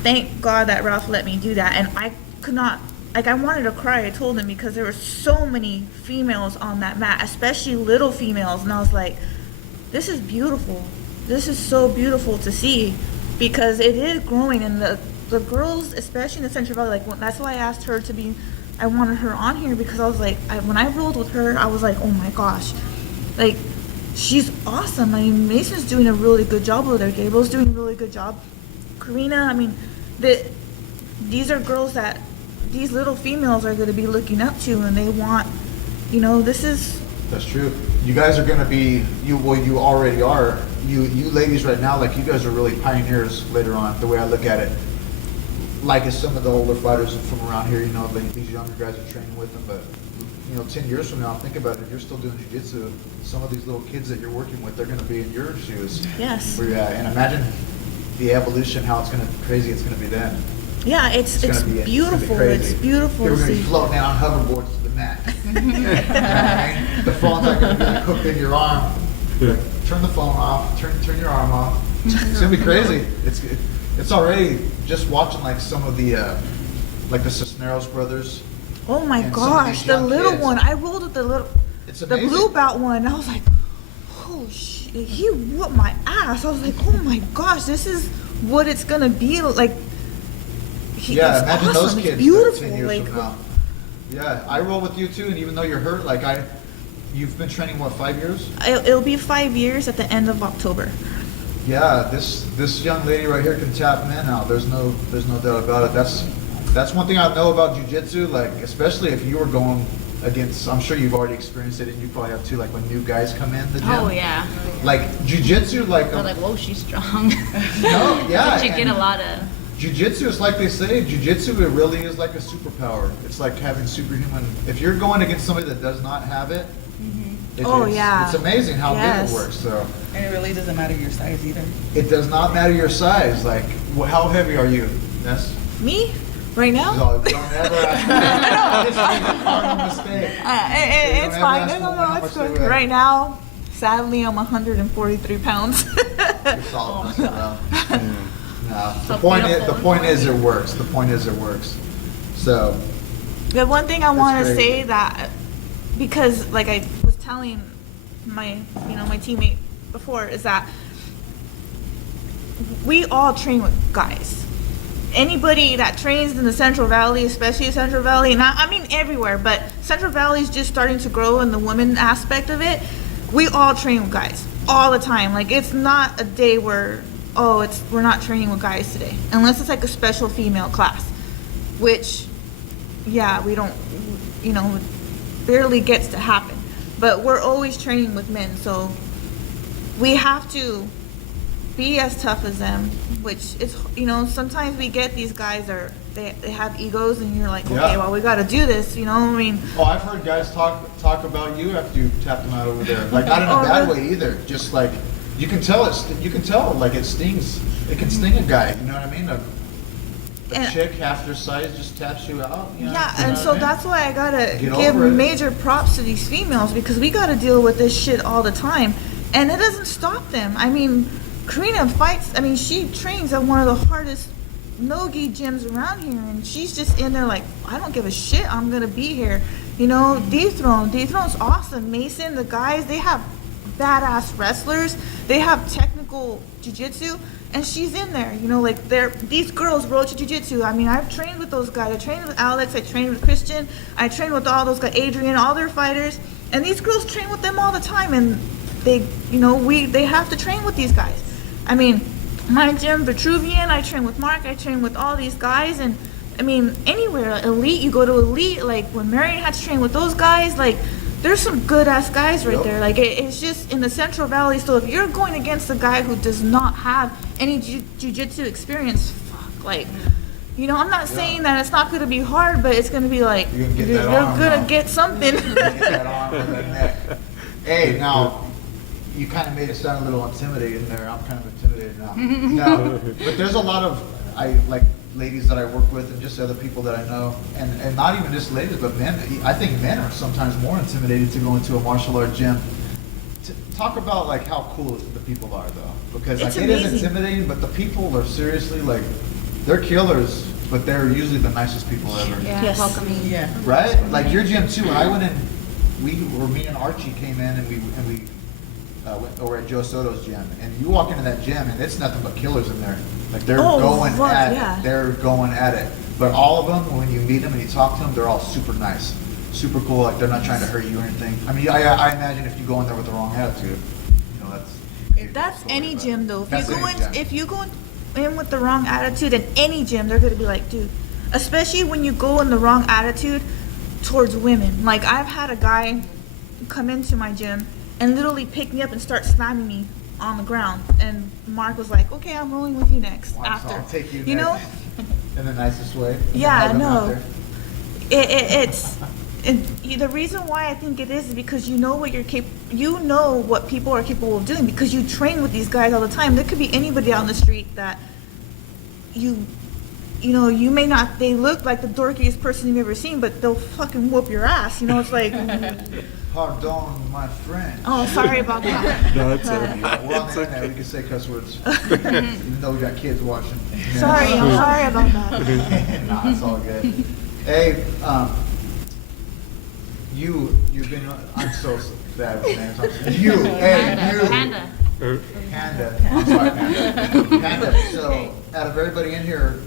thank God that Ralph let me do that, and I could not, I wanted to cry. I told him because there were so many females on that mat, especially little females, and I was like, this is beautiful. This is so beautiful to see because it is growing, and the girls, especially in the Central Valley, that's why I asked her to be, I wanted her on here because I was like, when I rolled with her, I was like, oh my gosh, she's awesome. I mean, Mason's doing a really good job over there. Gabriel's doing a really good job. CORINA, I mean, these are girls that these little females are going to be looking up to, and they want, this is... That's true. You guys are going to be, you already are. You ladies right now, you guys are really pioneers later on, the way I look at it. Like as some of the older fighters from around here, these younger guys are training with them, but 10 years from now, think about it, if you're still doing jiu-jitsu, some of these little kids that you're working with, they're going to be in your shoes. Yes. Where you're at. And imagine the evolution, how crazy it's going to be then. Yeah, it's gonna be beautiful. crazy. It's beautiful We're to going to be see. floating out on hoverboards to the mat. You know what I mean? The phone's not going to be hooked in your arm. Turn the phone off. Turn your arm off. It's going to be crazy. It's already just watching some of the the Cisneros brothers. Oh my And some of gosh, these the young little kids. one. I rolled with the It's the amazing. blue belt one. And I was like, oh shit, he whooped my ass. I was like, oh my gosh, this is what it's gonna be like. Yeah, it's imagine awesome. those It's kids beautiful. 10 years from now. Yeah, I roll with you too, and even though you're hurt, like you've been training, what, 5 years? It'll be 5 years at the end of October. Yeah, this young lady right here can tap men out. There's no doubt about it. That's one thing I know about jiu-jitsu, like, especially if you were going against, I'm sure you've already experienced it, and you probably have too, like when new guys come in the gym. Oh yeah. Like jiu-jitsu, like, They're like, whoa, she's strong. no, yeah. But you get a lot of. Jiu-jitsu is like they say, jiu-jitsu, it really is like a superpower. It's like having superhuman, if you're going against somebody that does not have it, it's amazing how good it works. So. And it really doesn't matter your size either. It does not matter your size. Like, how heavy are you? Ness? Me? Right now? No, don't ever ask me. It's a common mistake. It's Don't fine. ever ask No, me no, how it's much they good. weigh. Right now, sadly, I'm 143 pounds. You're solid messing around. No. So The point beautiful. is it works. The point is it works. So. The one thing I want to great. say that, because like I was telling my teammate before, is that we all train with guys. Anybody that trains in the Central Valley, especially Central Valley, and I mean everywhere, but Central Valley is just starting to grow in the women aspect of it. We all train with guys all the time. Like, it's not a day where, we're not training with guys today, unless it's like a special female class, which, yeah, we don't, barely gets to happen. But we're always training with men, so we have to be as tough as them, which is, sometimes we get these guys they have egos, and you're like, okay, Yeah. well, we got to do this, I mean. Oh, I've heard guys talk about you after you tapped them out over there. Like, not in a bad way either. Just like, you can tell like it stings. It can sting a guy, you know what I mean? A And- chick half their size just taps you out. Yeah, You know and what so I mean? that's why I gotta Get give over it. major props to these females, because we gotta deal with this shit all the time, and it doesn't stop them. I mean, CORINA fights. I mean, she trains at one of the hardest no-gi gyms around here, and she's just in there like, I don't give a shit. I'm gonna be here. Dethrone's awesome. Mason, the guys, they have badass wrestlers. They have technical jiu-jitsu. And she's in there, these girls roach jiu-jitsu. I mean, I've trained with those guys. I trained with Alex, I trained with Christian, I trained with all those guys, Adrian, all their fighters. And these girls train with them all the time, and they have to train with these guys. I mean, my gym, Vitruvian, I train with Mark, I train with all these guys, and I mean, anywhere, Elite, you go to Elite, like when Marion had to train with those guys, like, there's some good ass guys right there. Like, it's just in the Central Valley. So if you're going against a guy who does not have any jiu-jitsu experience, I'm not saying that it's not going to be hard, but it's going to be like, you're going to get something. Get that arm or that neck. Hey, now, you kind of made it sound a little intimidating there. I'm kind of intimidated now. No, but there's a lot of, ladies that I work with, and just other people that I know, and not even just ladies, but men. I think men are sometimes more intimidated to go into a martial art gym. Talk about like how cool the people are, though, because like, it is intimidating, but the people are seriously like, they're killers, but they're usually the nicest people ever. Yeah, Yes. welcoming. Yeah. Right? Like your gym too. When I went in, me and Archie came in, and we went over at Joe Soto's gym, and you walk into that gym, and it's nothing but killers in there. Like they're going at it. They're going at it. But all of them, when you meet them and you talk to them, they're all super nice, super cool. Like they're not trying to hurt you or anything. I mean, I imagine if you go in there with the wrong attitude, That's any gym, though. If you go in with the wrong attitude in any gym, they're gonna be like, dude. Especially when you go in the wrong attitude towards women. Like, I've had a guy come into my gym and literally pick me up and start slamming me on the ground. And Mark was like, okay, I'm rolling with you next. Wow, after. so I'll take you You know? next. In the nicest way. Yeah, Hug 'em out no. there. The reason why I think it is because you know what people are capable of doing, because you train with these guys all the time. There could be anybody on the street that you may not, they look like the dorkiest person you've ever seen, but they'll fucking whoop your ass. It's like, Pardon, my friend. oh, sorry about that. No, it's We're on the internet, we can say cuss words, even though we got kids watching. Sorry, I'm sorry about that. Nah, it's all good. Hey, you've been, I'm so bad with names. Panda. Panda. I'm sorry, Panda. Panda. So, out of everybody in here,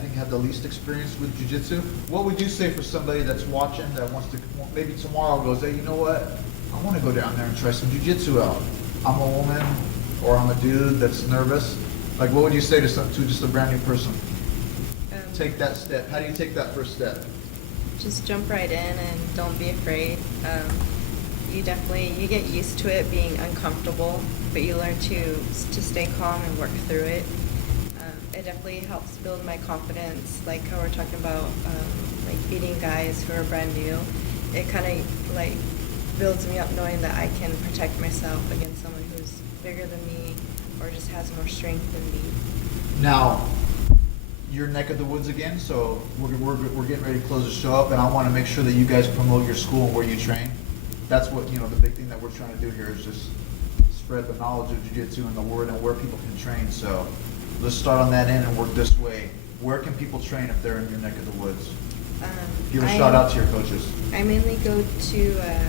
think have the least experience with jiu-jitsu. What would you say for somebody that's watching that wants to, maybe tomorrow goes, hey, you know what? I want to go down there and try some jiu-jitsu out. I'm a woman or I'm a dude that's nervous. Like, what would you say to just a brand new person? Take that step. How do you take that first step? Just jump right in and don't be afraid. You get used to it being uncomfortable, but you learn to stay calm and work through it. It definitely helps build my confidence, like how we're talking about like beating guys who are brand new. It kind of like builds me up knowing that I can protect myself against someone who's bigger than me or just has more strength than me. Now, your neck of the woods again, so we're getting ready to close the show up, and I want to make sure that you guys promote your school and where you train. That's what, the big thing that we're trying to do here is just spread the knowledge of jiu-jitsu and the word and where people can train. So let's start on that end and work this way. Where can people train if they're in your neck of the woods? Give a shout out to your coaches. I mainly go to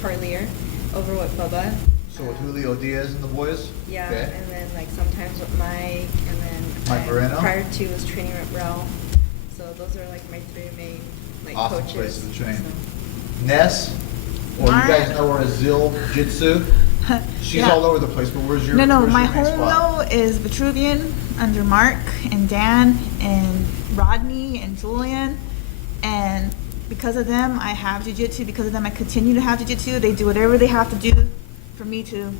Parlier over with Bubba. So with Julio Diaz and the boys? Yeah, Okay. and then like sometimes with Mike, and then Mike Moreno? prior to was training with Rel. So those are like my three main like Awesome coaches. places to train. So. Ness, or you guys know her as Zil Jitsu. She's Yeah. all over the place, but where's your No, where's my your main home spot? though is Vitruvian under Mark and Dan and Rodney and Julian, and because of them I have jiu-jitsu. Because of them I continue to have jiu-jitsu. They do whatever they have to do for me to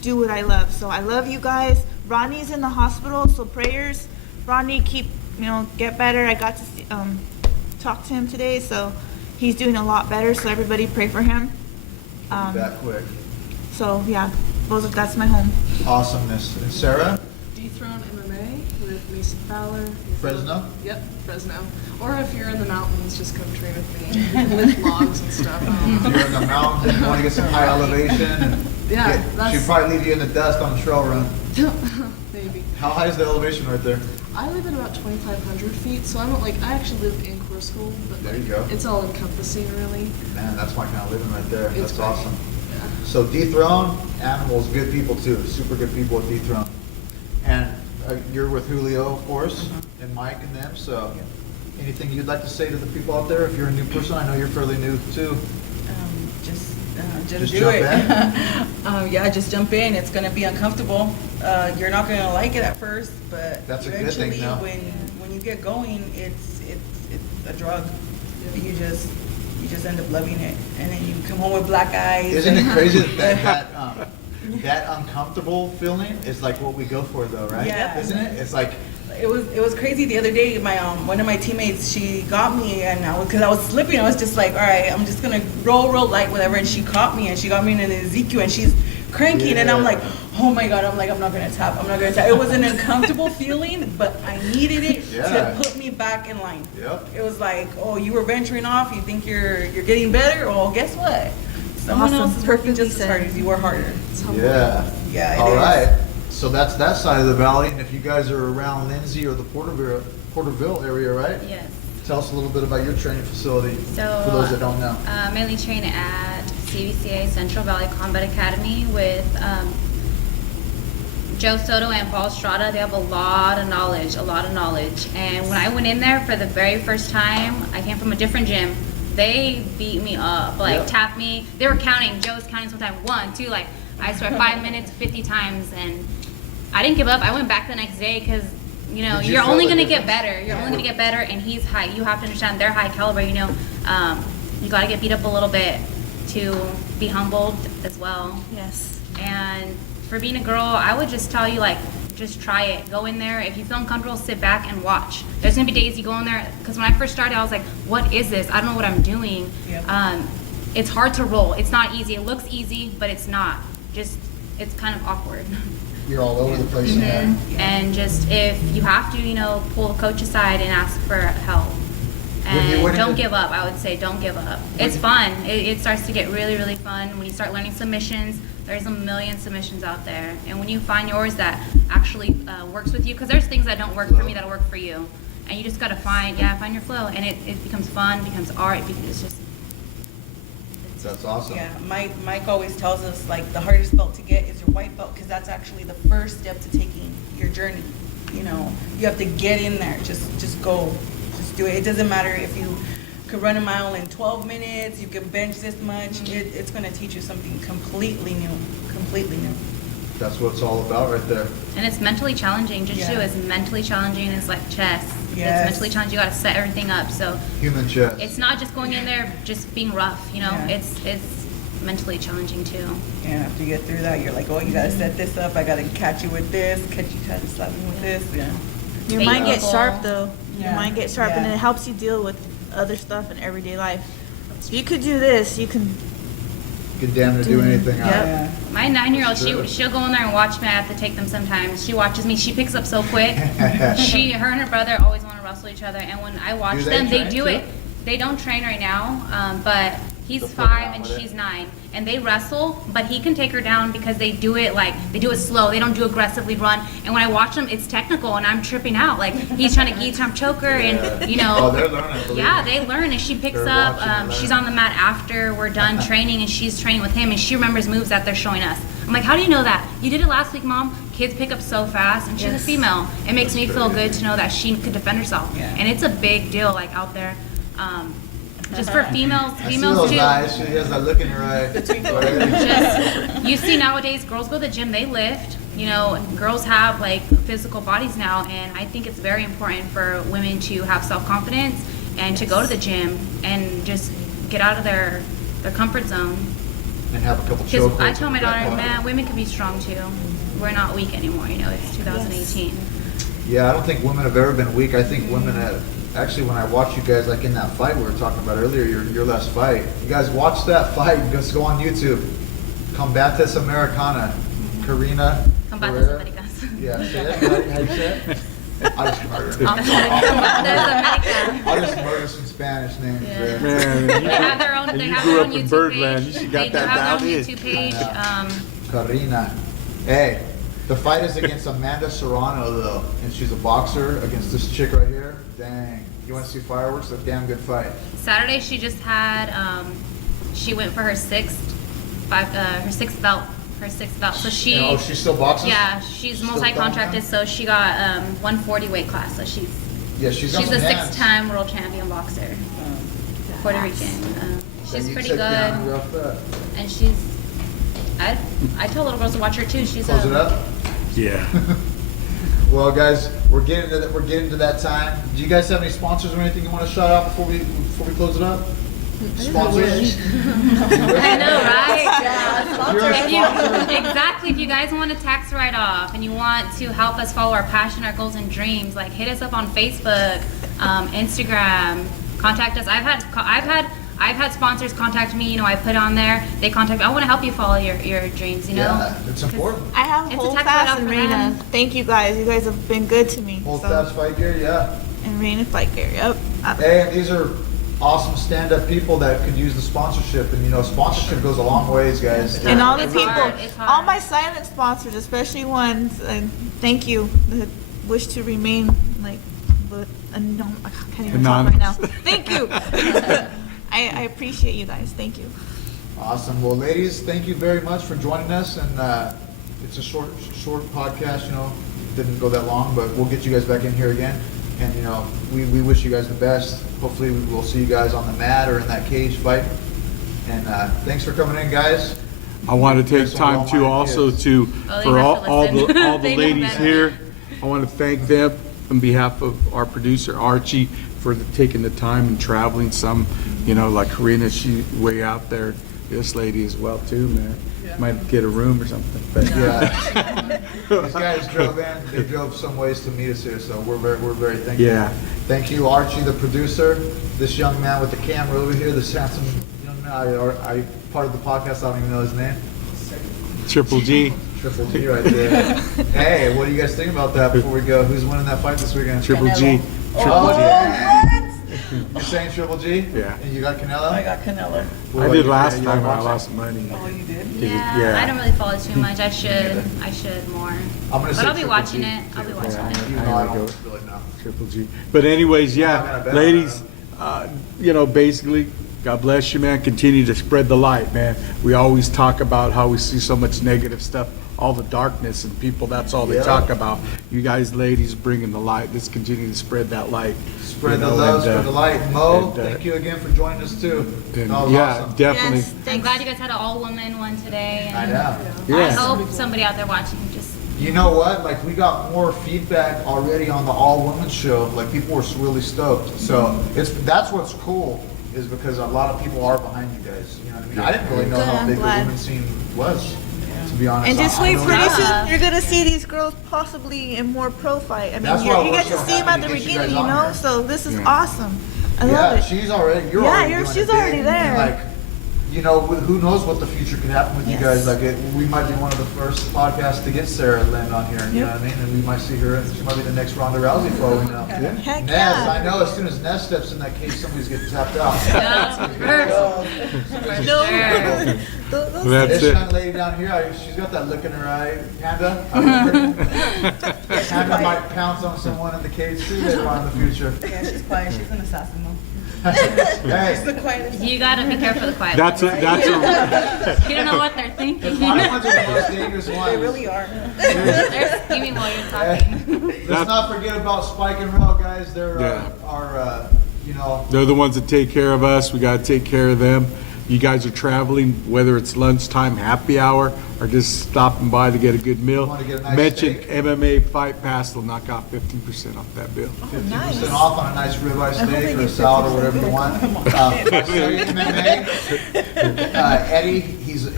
do what I love. So I love you guys. Rodney's in the hospital, so prayers. Rodney, get better. I got to talk to him today, so he's doing a lot better. So everybody pray for him. That quick. So yeah, that's my home. Awesomeness. And Sarah? Dethrone MMA with Mason Fowler. Fresno? Yep, Fresno. Or if you're in the mountains, just come train with me. You can lift logs and stuff. If you're in the mountains, you want to get some high elevation, and Yeah, she'd probably leave you in the dust on the trail run. Maybe. How high is the elevation right there? I live at about 2,500 feet, so I actually live in core school, but There you go. it's all encompassing really. Man, that's my kind of living right there. It's That's great. awesome. Yeah. So Dethrone, animals, good people too. Super good people at Dethrone. And you're with Julio, of course, and Mike and them. So anything you'd like to say to the people out there if you're a new person? I know you're fairly new too. Just do jump it. in? Yeah, just jump in. It's gonna be uncomfortable. You're not gonna like it at first, but That's a good eventually, thing now. when you get going, it's a drug. You just end up loving it, and then you come home with black eyes. Isn't and- it crazy that uncomfortable feeling is like what we go for though, right? Yeah. Isn't it? It's like, It was crazy the other day. My one of my teammates, she got me, and because I was slipping, I was just like, all right, I'm just gonna roll light, whatever. And she caught me, in an Ezekiel, and she's cranking, and I'm Yeah. like, oh my god, I'm not gonna tap. It was an uncomfortable feeling, but I needed it Yeah. to put me back in line. Yep. It was like, oh, you were venturing off. You think you're getting better? Well, guess what? Someone Awesome. else is working Perfectly just as hard said. as you were harder. yeah. Yeah, it All is. right. So that's that side of the valley. And if you guys are around Lindsay or the Porterville area, right? Yes. Tell us a little bit about your training facility So, for those that don't know. Mainly train at CVCA Central Valley Combat Academy with Joe Soto and Paul Strada. They have a lot of knowledge. And when I went in there for the very first time, I came from a different gym. They beat me up, Yep. tapped me. They were counting. Joe was counting sometimes 1, 2, I swear 5 minutes, 50 times. And I didn't give up. I went back the next day because, Did you you're feel only the going to get difference? better. You're Yeah. only going to get better, and he's high. You have to understand they're high caliber, You got to get beat up a little bit to be humbled as well. Yes. And for being a girl, I would just tell you, just try it. Go in there. If you feel uncomfortable, sit back and watch. There's going to be days you go in there, because when I first started, I was like, what is this? I don't know what I'm doing. Yeah. It's hard to roll. It's not easy. It looks easy, but it's not. It's kind of awkward. You're all over the place. Mhm. And just, if you have to, pull the coach aside and ask for help. When you And went don't into- give up. I would say don't give up. It's fun. It starts to get really, really fun. When you start learning submissions, there's a million submissions out there. And when you find yours that actually works with you, because there's things that don't work for me that'll work for you. And you just got to find your flow. And it becomes fun, becomes art. It's just... That's awesome. Yeah, Mike always tells us the hardest belt to get is your white belt, because that's actually the first step to taking your journey. You know, you have to get in there. Just go. Just do it. It doesn't matter if you could run a mile in 12 minutes, you can bench this much. It's going to teach you something completely new. Completely new. That's what it's all about right there. And it's mentally challenging. Jiu-jitsu Yeah. is mentally challenging. It's like chess. Yes. It's mentally challenging. You got to set everything up. So Human chess. it's not just going in there, just being rough. You know, Yeah. it's mentally challenging too. Yeah, after you get through that, you're like, oh, you got to set this up. I got to catch you with this. Catch you trying to slap me with this. Yeah. Your Fake mind gets people. sharp though. Your Yeah. mind gets sharp, and Yeah. it helps you deal with other stuff in everyday life. If you could do this, you can. You can damn near do anything. Yep. Yeah. My 9-year-old, Sure. she'll go in there and watch me. I have to take them sometimes. She watches me. She picks up so quick. Her and her brother always want to wrestle each other. And when I watch Do they them, they train do too? it. They don't train right now, but he's They'll play 5 around and with it. she's 9. And they wrestle, but he can take her down because they do it slow. They don't do aggressively run. And when I watch them, it's technical, and I'm tripping out. Like he's trying to guillotine choke her, and you know. Oh, they're learning. believe Yeah, me. they learn, and she picks They're up. watching and She's learning. on the mat after we're done training, and she's training with him, and she remembers moves that they're showing us. I'm like, how do you know that? You did it last week, Mom. Kids pick up so fast, and she's a female. It makes me feel good to know that she could defend herself, Yeah. and it's a big deal, like out there. Just for females, I see those too. eyes. She has that look in her eye. Just, you see nowadays, girls go to the gym, they lift. You know, girls have like physical bodies now, and I think it's very important for women to have self-confidence and to go to the gym and just get out of their comfort zone. And have a couple Because choke I holds tell my in the back daughter, pocket. man, women can be strong too. We're not weak anymore, you know, it's 2018. Yeah, I don't think women have ever been weak. I think women have. Actually, when I watch you guys, like in that fight we were talking about earlier, your last fight, you guys watch that fight. Just go on YouTube. Cambate Americana, CORINA. Combates Herrera. Americanas. Yeah, say it. How you say it? I just murdered. Combates Americanas. I'll just murder some Spanish names. Yeah. Man. Man, They have their own, and they you have grew their up own in YouTube Birdland. page. You should got They do that have their own down in. YouTube page. CORINA. Hey, the fight is against Amanda Serrano though, and she's a boxer against this chick right here. Dang. You want to see fireworks? A damn good fight. Saturday she just had, she went for her sixth belt. So she, Oh, she still boxes? yeah, she's Still multi-contracted, throwing so she got 140 weight class. So she's Yeah, she's got a some hands. 6-time world champion boxer, Puerto Rican. She's You pretty took down good, real fast. and I tell little girls to watch her too. She's Close it up. Yeah. Well, guys, we're getting to that time. Do you guys have any sponsors or anything you want to shout out before we close it up? Sponsors? I know, right? You're a If you, sponsor. exactly. If you guys want a tax write-off and you want to help us follow our passion, our goals, and dreams, like hit us up on Facebook, Instagram. Contact us. I've had sponsors contact me. You know, I put on there. They contact me. I want to help you follow your dreams. You know. Yeah, it's important. I have It's a Hold tax Fast write-off and for Reina. them. Thank you guys. You guys have been good to me. Hold so- fast fight gear, yeah. And Reina Fight Gear. Yep. Hey, and these are awesome stand-up people that could use the sponsorship, and you know, sponsorship goes a long ways, guys. And all the It's people, hard, it's hard. all my silent sponsors, especially ones, and thank you, that wish to remain like, but I can't even talk right now. Anonymous. Thank you. I appreciate you guys. Thank you. Awesome. Well, ladies, thank you very much for joining us, and it's a short podcast. You know, didn't go that long, but we'll get you guys back in here again. And you know, we wish you guys the best. Hopefully, we'll see you guys on the mat or in that cage fight. And thanks for coming in, guys. I want to take Some time too well-minded also kids. to, Oh, they for have to all listen. the They know ladies better. here, I want to thank them on behalf of our producer Archie for taking the time and traveling some, you know, like CORINA, she way out there. This lady as well too, man. Might get a room or something, but Yeah. These guys drove in. They drove some ways to meet us here, so we're very thankful. Yeah. Thank you, Archie, the producer. This young man with the camera over here, this handsome young man. I part of the podcast. I don't even know his name. Triple G, Triple G right there. Hey, what do you guys think about that before we go? Who's winning that fight this weekend? Triple G, Triple Oh, G. yeah. You're saying Triple G? Yeah. And you got Canelo? I got Canelo. I did last you time when I watch it? lost money. Oh, you did? Yeah, I don't really follow too much. I should more. I'm gonna But say I'll be Triple watching G, it. I'll be too. watching Yeah. it. You know, I don't really know. Triple G. But anyways, I'm gonna yeah, bet on ladies, that. you know, basically, God bless you, man. Continue to spread the light, man. We always talk about how we see so much negative stuff all the darkness and people, that's all they Yeah. talk about. You guys ladies bringing the light, let's continue to spread that light. Spread you the know, love, and, spread the light. Mo, and, thank you again for joining us too. and That was yeah, awesome. definitely. Yes, I'm thanks. glad you guys had an all-woman one today. I And know. I Yeah. hope somebody out there watching just You know what? Like, we got more feedback already on the all-women show. Like, people were really stoked. So that's what's cool, is because a lot of people are behind you guys. You know what I mean? I didn't really know Good, how I'm big the glad. women's scene was, to be honest. And just I wait, really- pretty Yeah. soon you're gonna see these girls possibly in more pro fight. I mean, That's why you we're get so to see them happy at to the get you guys beginning, you on know. here. So this is Yeah. awesome. I love Yeah, it. she's already, you're Yeah, already you're- doing she's it big, already there. and, like, you know, who knows what the future could happen with you Yes. guys. Like, we might be one of the first podcasts to get Sarah Lynn on here, you know Yep. what I mean? And we might see her, she might be the next Ronda Rousey foe, you know? Heck Ness, yeah. I know as soon as Ness steps in that case, somebody's getting tapped out. No. That's This it. young lady down here, she's got that look in her eye. Panda, I remember. Panda might pounce on someone in the cage too later on in the future. Yeah, she's quiet. She's an assassin though. Hey, The quietest. you gotta be careful of the quiet. That's a, ones. that's a, You don't know what they're thinking. my ones are the most dangerous ones. They really are. They're scheming while you're talking. Let's not forget about Spike and Row, guys. They're Yeah. you know, they're the ones that take care of us, we gotta take care of them. You guys are traveling, whether it's lunchtime, happy hour, or just stopping by to get a good meal. Want to get a nice Mention steak? MMA Fight Pass, they'll knock off 15% off that bill. 50% off on a nice ribeye hope they steak or a get salad or whatever you want. Visalia MMA. Eddie,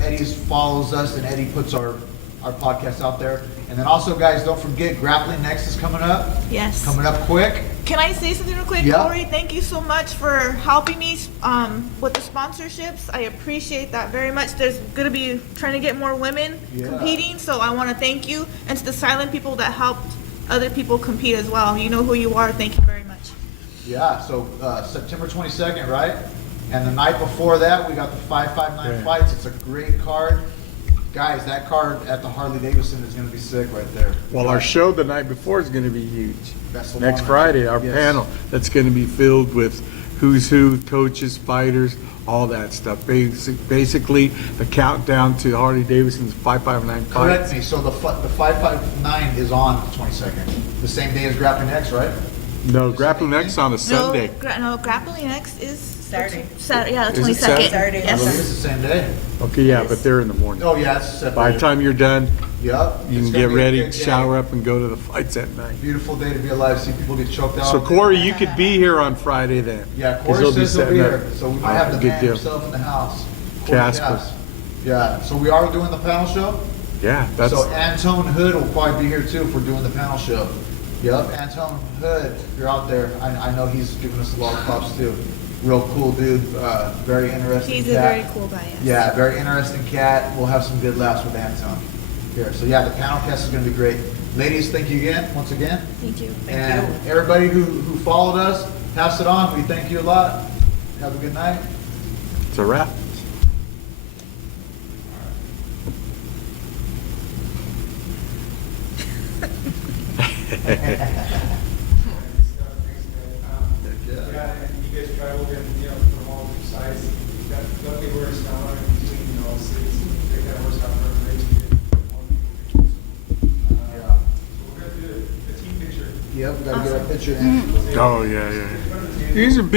Eddie's follows us, and Eddie puts our podcast out there. And then also, guys, don't forget, Grappling Next is coming up. Yes. Coming up quick. Can I say something real quick, Yeah. Corey? Thank you so much for helping me with the sponsorships. I appreciate that very much. There's gonna be trying to get more women Yeah. competing, so I want to thank you, and to the silent people that helped other people compete as well. You know who you are. Thank you very much. Yeah, so September 22nd, right? And the night before that, we got the 559 Yeah. fights. It's a great card. Guys, that card at the Harley-Davidson is going to be sick right there. Well, our show the night before is gonna be huge. That's the Next one. Friday, our Yes. panel, that's gonna be filled with who's who, coaches, fighters, all that stuff. Basically, the countdown to Harley Davidson's 559 Correct fights. me, so the 559 is on the 22nd, the same day as Grappling X, right? No, Grappling X on a Sunday. No, Grappling X is Saturday. Saturday, yeah, the Is it 22nd. Saturday? I believe Yes. it's the same day. Okay, yeah, but they're in the morning. Oh, yeah, it's separate. By the time you're done, Yep. you it's can gonna get be a ready, big day. shower up, and go to the fights at night. Beautiful day to be alive, see people get choked out. So Corey, you could be here on Friday then. Yeah, 'cause Corey they'll says he'll be setting up. here, so we might have the Good man deal. himself in the house. Corey Casper. Cass. Yeah, so we are doing the panel show? Yeah, that's, So Antone Hood will probably be here too if we're doing the panel show. Yep, Antone Hood, if you're out there, I know he's giving us a lot of props too. Real cool dude, very interesting He's a cat. very cool guy. Yes. Yeah, very interesting cat. We'll have some good laughs with Antone here. So yeah, the panel cast is gonna be great. Ladies, thank you again, once again. Thank you. And everybody who followed us, pass it on. We thank you a lot. Have a good night. it's a wrap. Yeah, and you guys traveled and, from all sides, that luckily we're in Sonoma in between, cities, they kind of works out perfectly. Yeah. So we're gonna do a team picture. Yep, we gotta get a picture in. Oh, yeah, yeah. These are big.